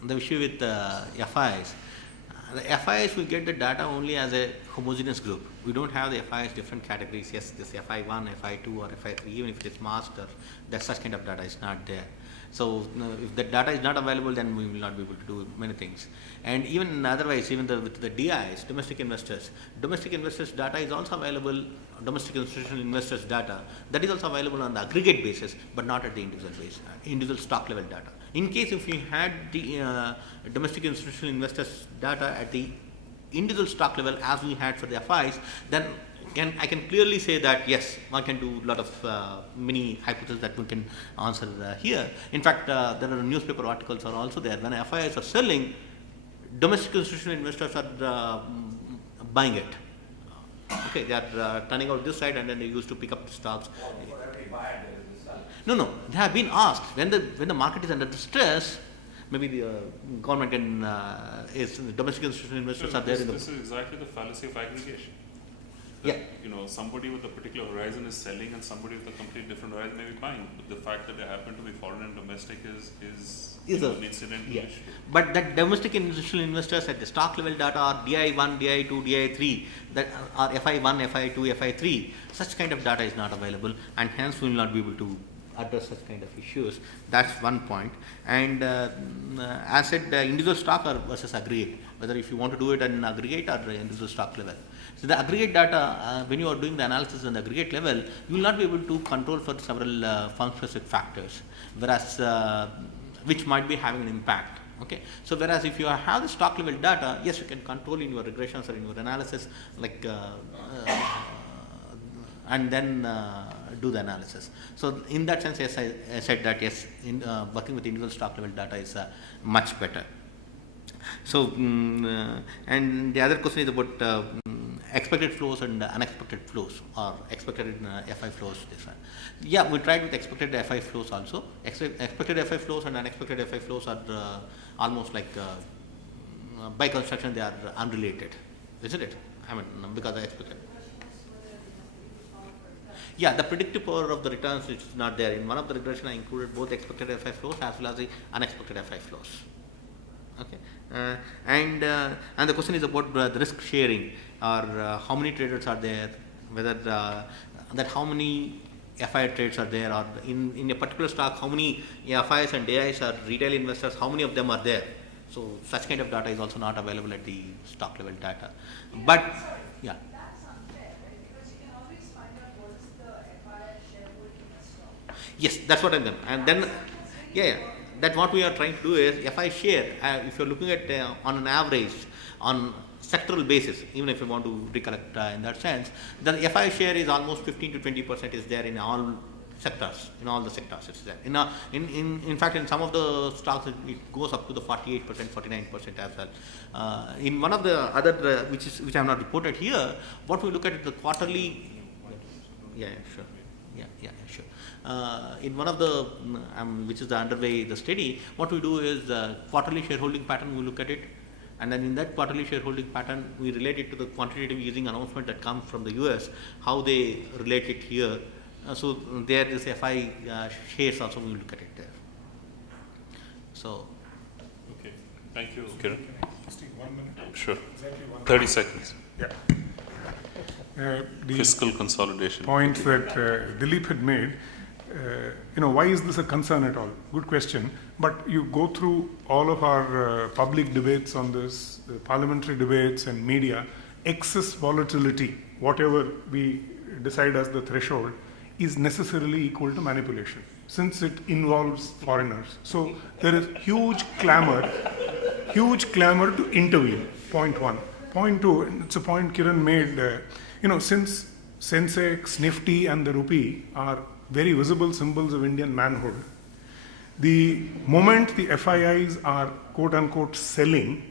The issue with FIs, the FIs will get the data only as a homogeneous group. We don't have the FIs different categories. Yes, this FI1, FI2 or FI3, even if it is master, that such kind of data is not there. So if the data is not available, then we will not be able to do many things. And even otherwise, even with the DIs, domestic investors data is also available, domestic institutional investors data, that is also available on the aggregate basis, but not at the individual basis, individual stock level data. In case if we had the domestic institutional investors data at the individual stock level as we had for the FIs, then I can clearly say that yes, one can do a lot of many hypotheses that we can answer here. In fact, there are newspaper articles are also there. When FIs are selling, domestic institutional investors are buying it. Okay, they are turning out this side, and then they used to pick up the stocks. For every buyer there is a seller. No, they have been asked when the market is under stress. Maybe the government can domestic institutional investors are there. This is exactly the fallacy of aggregation. That, somebody with a particular horizon is selling and somebody with a completely different horizon may be buying. But the fact that they happen to be foreign and domestic is an incidental issue. But that domestic institutional investors at the stock level data are DI1, DI2, DI3, that are FI1, FI2, FI3, such kind of data is not available, and hence we will not be able to address such kind of issues. That's one point. And as said, individual stock versus aggregate, whether if you want to do it at an aggregate or individual stock level. So the aggregate data, when you are doing the analysis on the aggregate level, you will not be able to control for several firm-specific factors, whereas which might be having an impact. Okay, so whereas if you have the stock level data, yes, you can control in your regressions or in your analysis, like and then do the analysis. So in that sense, yes, I said that yes, in working with individual stock level data is much better. So and the other question is about expected flows and unexpected flows, or expected FI flows. This one. Yeah, we tried with expected FI flows also. Expected FI flows and unexpected FI flows are almost like by construction they are unrelated, isn't it? I mean, because I expected. Yeah, the predictive power of the returns is not there. In one of the regression, I included both expected FI flows as well as the unexpected FI flows. Okay, and the question is about the risk sharing, or how many traders are there, whether that how many FI trades are there, or in a particular stock how many FIs and AIs are retail investors, how many of them are there. So such kind of data is also not available at the stock level data. But yeah. That's unfair, right? Because you can always find out what is the FI shareholding in a stock. Yes, that's what I meant. And then yeah. That what we are trying to do is FI share, if you are looking at on an average, on sectoral basis, even if you want to recollect in that sense, the FI share is almost 15 to 20% is there in all sectors, in all the sectors it's there. In fact, in some of the stocks it goes up to the 48%, 49% as well. In one of the other, which I have not reported here, what we look at is the quarterly, yeah, sure. Yeah, sure. In one of the, which is the underway, the study, what we do is quarterly shareholding pattern, we look at it, and then in that quarterly shareholding pattern, we relate it to the quantitative easing announcement that comes from the US, how they relate it here. So there is FI shares also, we look at it there. So. Okay, thank you, Kiran. Steve, 1 minute. Sure. Exactly 1 minute. 30 seconds. Yeah. The Fiscal consolidation. points that Dilip had made, why is this a concern at all? Good question. But you go through all of our public debates on this, parliamentary debates and media, excess volatility, whatever we decide as the threshold, is necessarily equal to manipulation, since it involves foreigners. So there is huge clamor to intervene, point one. Point two, and it's a point Kiran made, since Sensex, Nifty and the rupee are very visible symbols of Indian manhood, the moment the FIIs are quote unquote selling,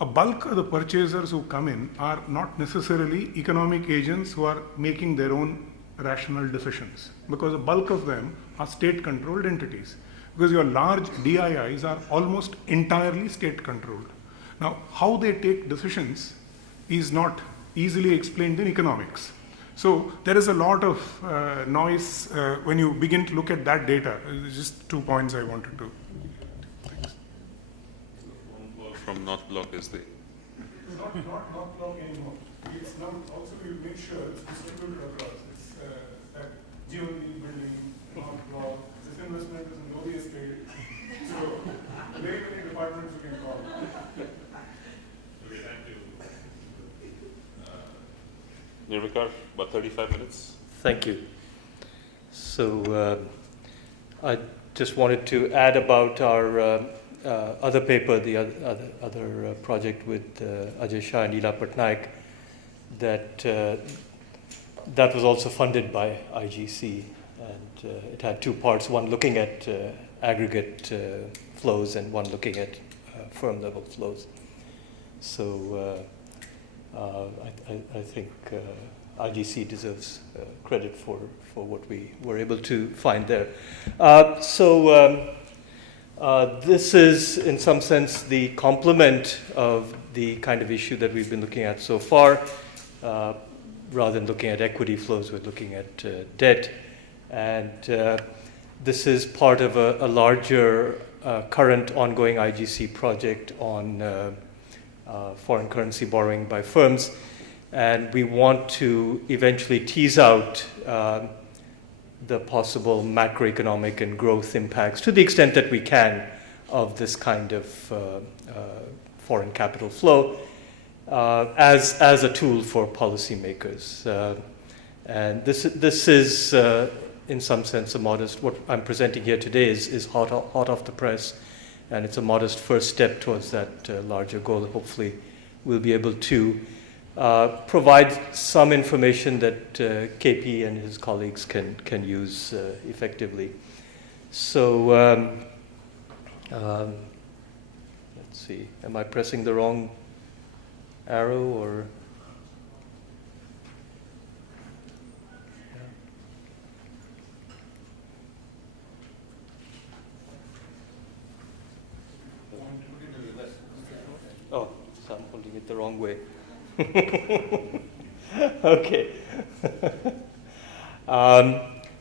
a bulk of the purchasers who come in are not necessarily economic agents who are making their own rational decisions, because a bulk of them are state controlled entities, because your large DIIs are almost entirely state controlled. Now, how they take decisions is not easily explained in economics. So there is a lot of noise when you begin to look at that data. Just 2 points I wanted to. From not block is the. It's not block anymore. It's now also we make sure it's distributed across. It's that GeoD building, not block. This investment is in Lodi Estate. So very many departments you can call. Okay, thank you. Nirvikar, about 35 minutes. Thank you. So I just wanted to add about our other paper, the other project with Ajay Shah and Leela Patnaik, that was also funded by IGC, and it had 2 parts, one looking at aggregate flows and one looking at firm level flows. So I think IGC deserves credit for what we were able to find there. This is, in some sense, the complement of the kind of issue that we've been looking at so far. Rather than looking at equity flows, we're looking at debt. And this is part of a larger current ongoing IGC project on foreign currency borrowing by firms. And we want to eventually tease out the possible macroeconomic and growth impacts, to the extent that we can, of this kind of foreign capital flow as a tool for policymakers. And this is, in some sense, a modest, what I'm presenting here today is hot off the press, and it's a modest first step towards that larger goal. Hopefully we'll be able to provides some information that KP and his colleagues can use effectively. So let's see, am I pressing the wrong arrow or? Oh, so I'm holding it the wrong way. Okay.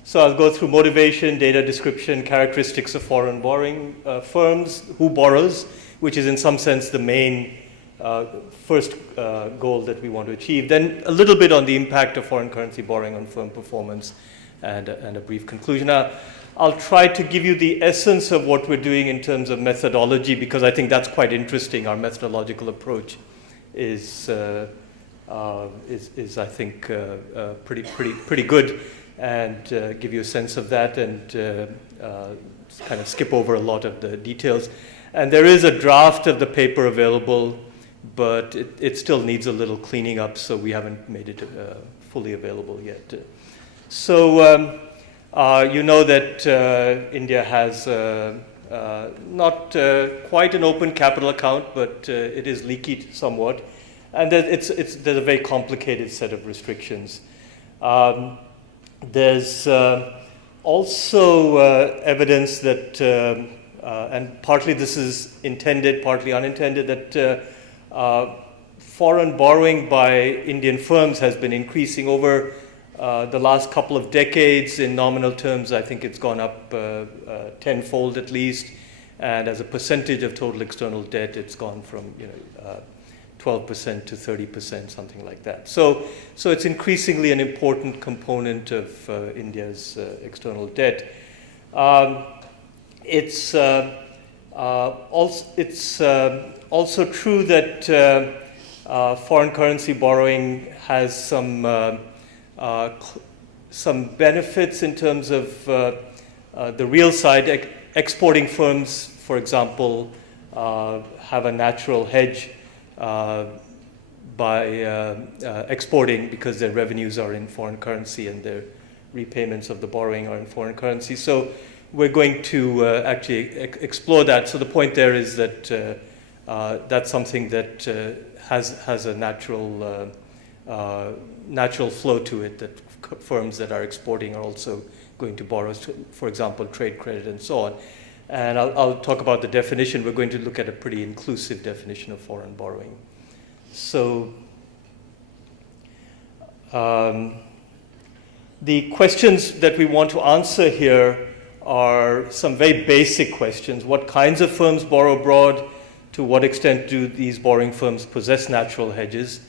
So I'll go through motivation, data description, characteristics of foreign borrowing firms, who borrows, which is in some sense the main first goal that we want to achieve. Then a little bit on the impact of foreign currency borrowing on firm performance, and a brief conclusion. I'll try to give you the essence of what we're doing in terms of methodology, because I think that's quite interesting. Our methodological approach is I think pretty good, and give you a sense of that, and kind of skip over a lot of the details. And there is a draft of the paper available, but it still needs a little cleaning up, so we haven't made it fully available yet. So you know that India has not quite an open capital account, but it is leaky somewhat. And there's a very complicated set of restrictions. There's also evidence that, and partly this is intended, partly unintended, that foreign borrowing by Indian firms has been increasing over the last couple of decades. In nominal terms, I think it's gone up tenfold at least, and as a percentage of total external debt, it's gone from 12% to 30%, something like that. So it's increasingly an important component of India's external debt. It's also true that foreign currency borrowing has some benefits in terms of the real side. Exporting firms, for example, have a natural hedge by exporting, because their revenues are in foreign currency and their repayments of the borrowing are in foreign currency. So we're going to actually explore that. So the point there is that that's something that has a natural flow to it, that firms that are exporting are also going to borrow, for example, trade credit and so on. And I'll talk about the definition. We're going to look at a pretty inclusive definition of foreign borrowing. So the questions that we want to answer here are some very basic questions. What kinds of firms borrow abroad? To what extent do these borrowing firms possess natural hedges?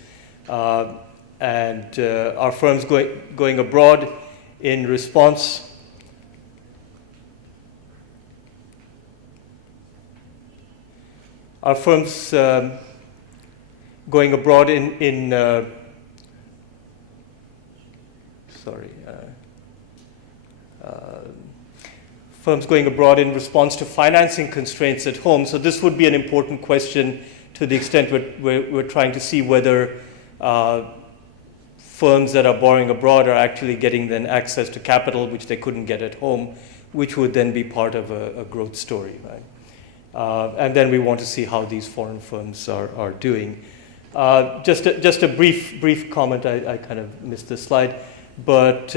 And are firms going abroad in response? Are firms going abroad firms going abroad in response to financing constraints at home? So this would be an important question to the extent we're trying to see whether firms that are borrowing abroad are actually getting then access to capital which they couldn't get at home, which would then be part of a growth story, right? And then we want to see how these foreign firms are doing. Just a brief comment. I kind of missed this slide, but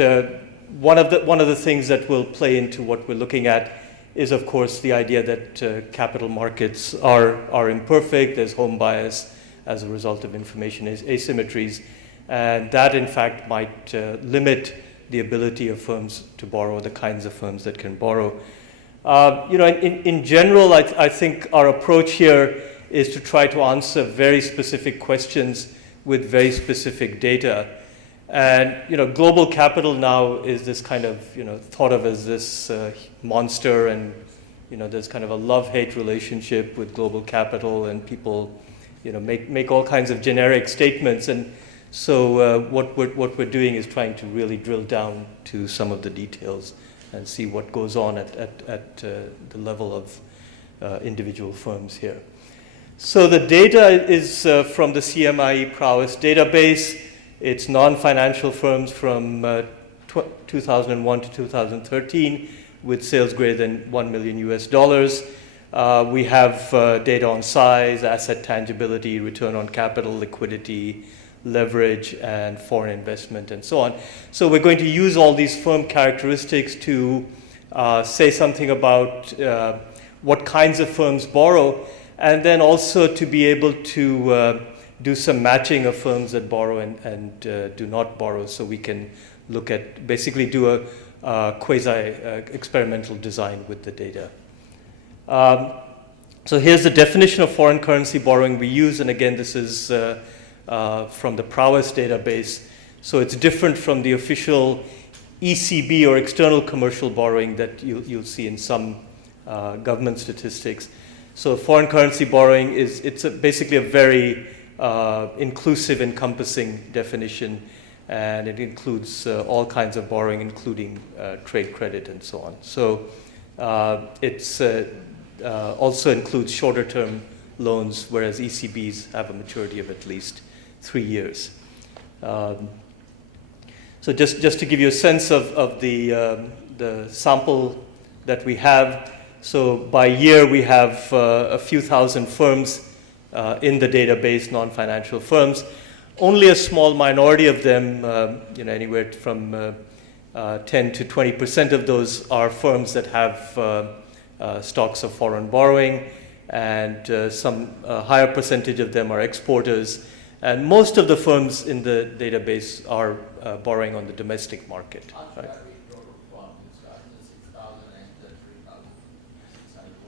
one of the things that will play into what we're looking at is, of course, the idea that capital markets are imperfect. There's home bias as a result of information asymmetries, and that in fact might limit the ability of firms to borrow, the kinds of firms that can borrow. In general, I think our approach here is to try to answer very specific questions with very specific data. And global capital now is this kind of thought of as this monster, and there's kind of a love-hate relationship with global capital, and people make all kinds of generic statements. And so what we're doing is trying to really drill down to some of the details and see what goes on at the level of individual firms here. So the data is from the CMIE Prowess database. It's non-financial firms from 2001 to 2013 with sales greater than $1 million US. We have data on size, asset tangibility, return on capital, liquidity, leverage, and foreign investment, and so on. So we're going to use all these firm characteristics to say something about what kinds of firms borrow, and then also to be able to do some matching of firms that borrow and do not borrow, so we can look at, basically do a quasi-experimental design with the data. So here's the definition of foreign currency borrowing we use, and again, this is from the Prowess database. So it's different from the official ECB or external commercial borrowing that you'll see in some government statistics. So foreign currency borrowing it's basically a very inclusive, encompassing definition, and it includes all kinds of borrowing, including trade credit and so on. So it's also includes shorter term loans, whereas ECBs have a maturity of at least 3 years. So just to give you a sense of the sample that we have, so by year we have a few thousand firms in the database, non-financial firms. Only a small minority of them, anywhere from 10 to 20% of those are firms that have stocks of foreign borrowing, and some higher percentage of them are exporters. And most of the firms in the database are borrowing on the domestic market. Right?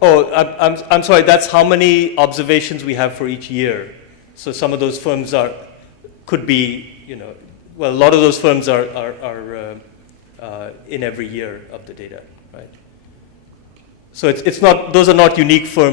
Oh, I'm sorry, that's how many observations we have for each year. So some of those firms could be, well, a lot of those firms are in every year of the data, right? So it's not; those are not unique firms.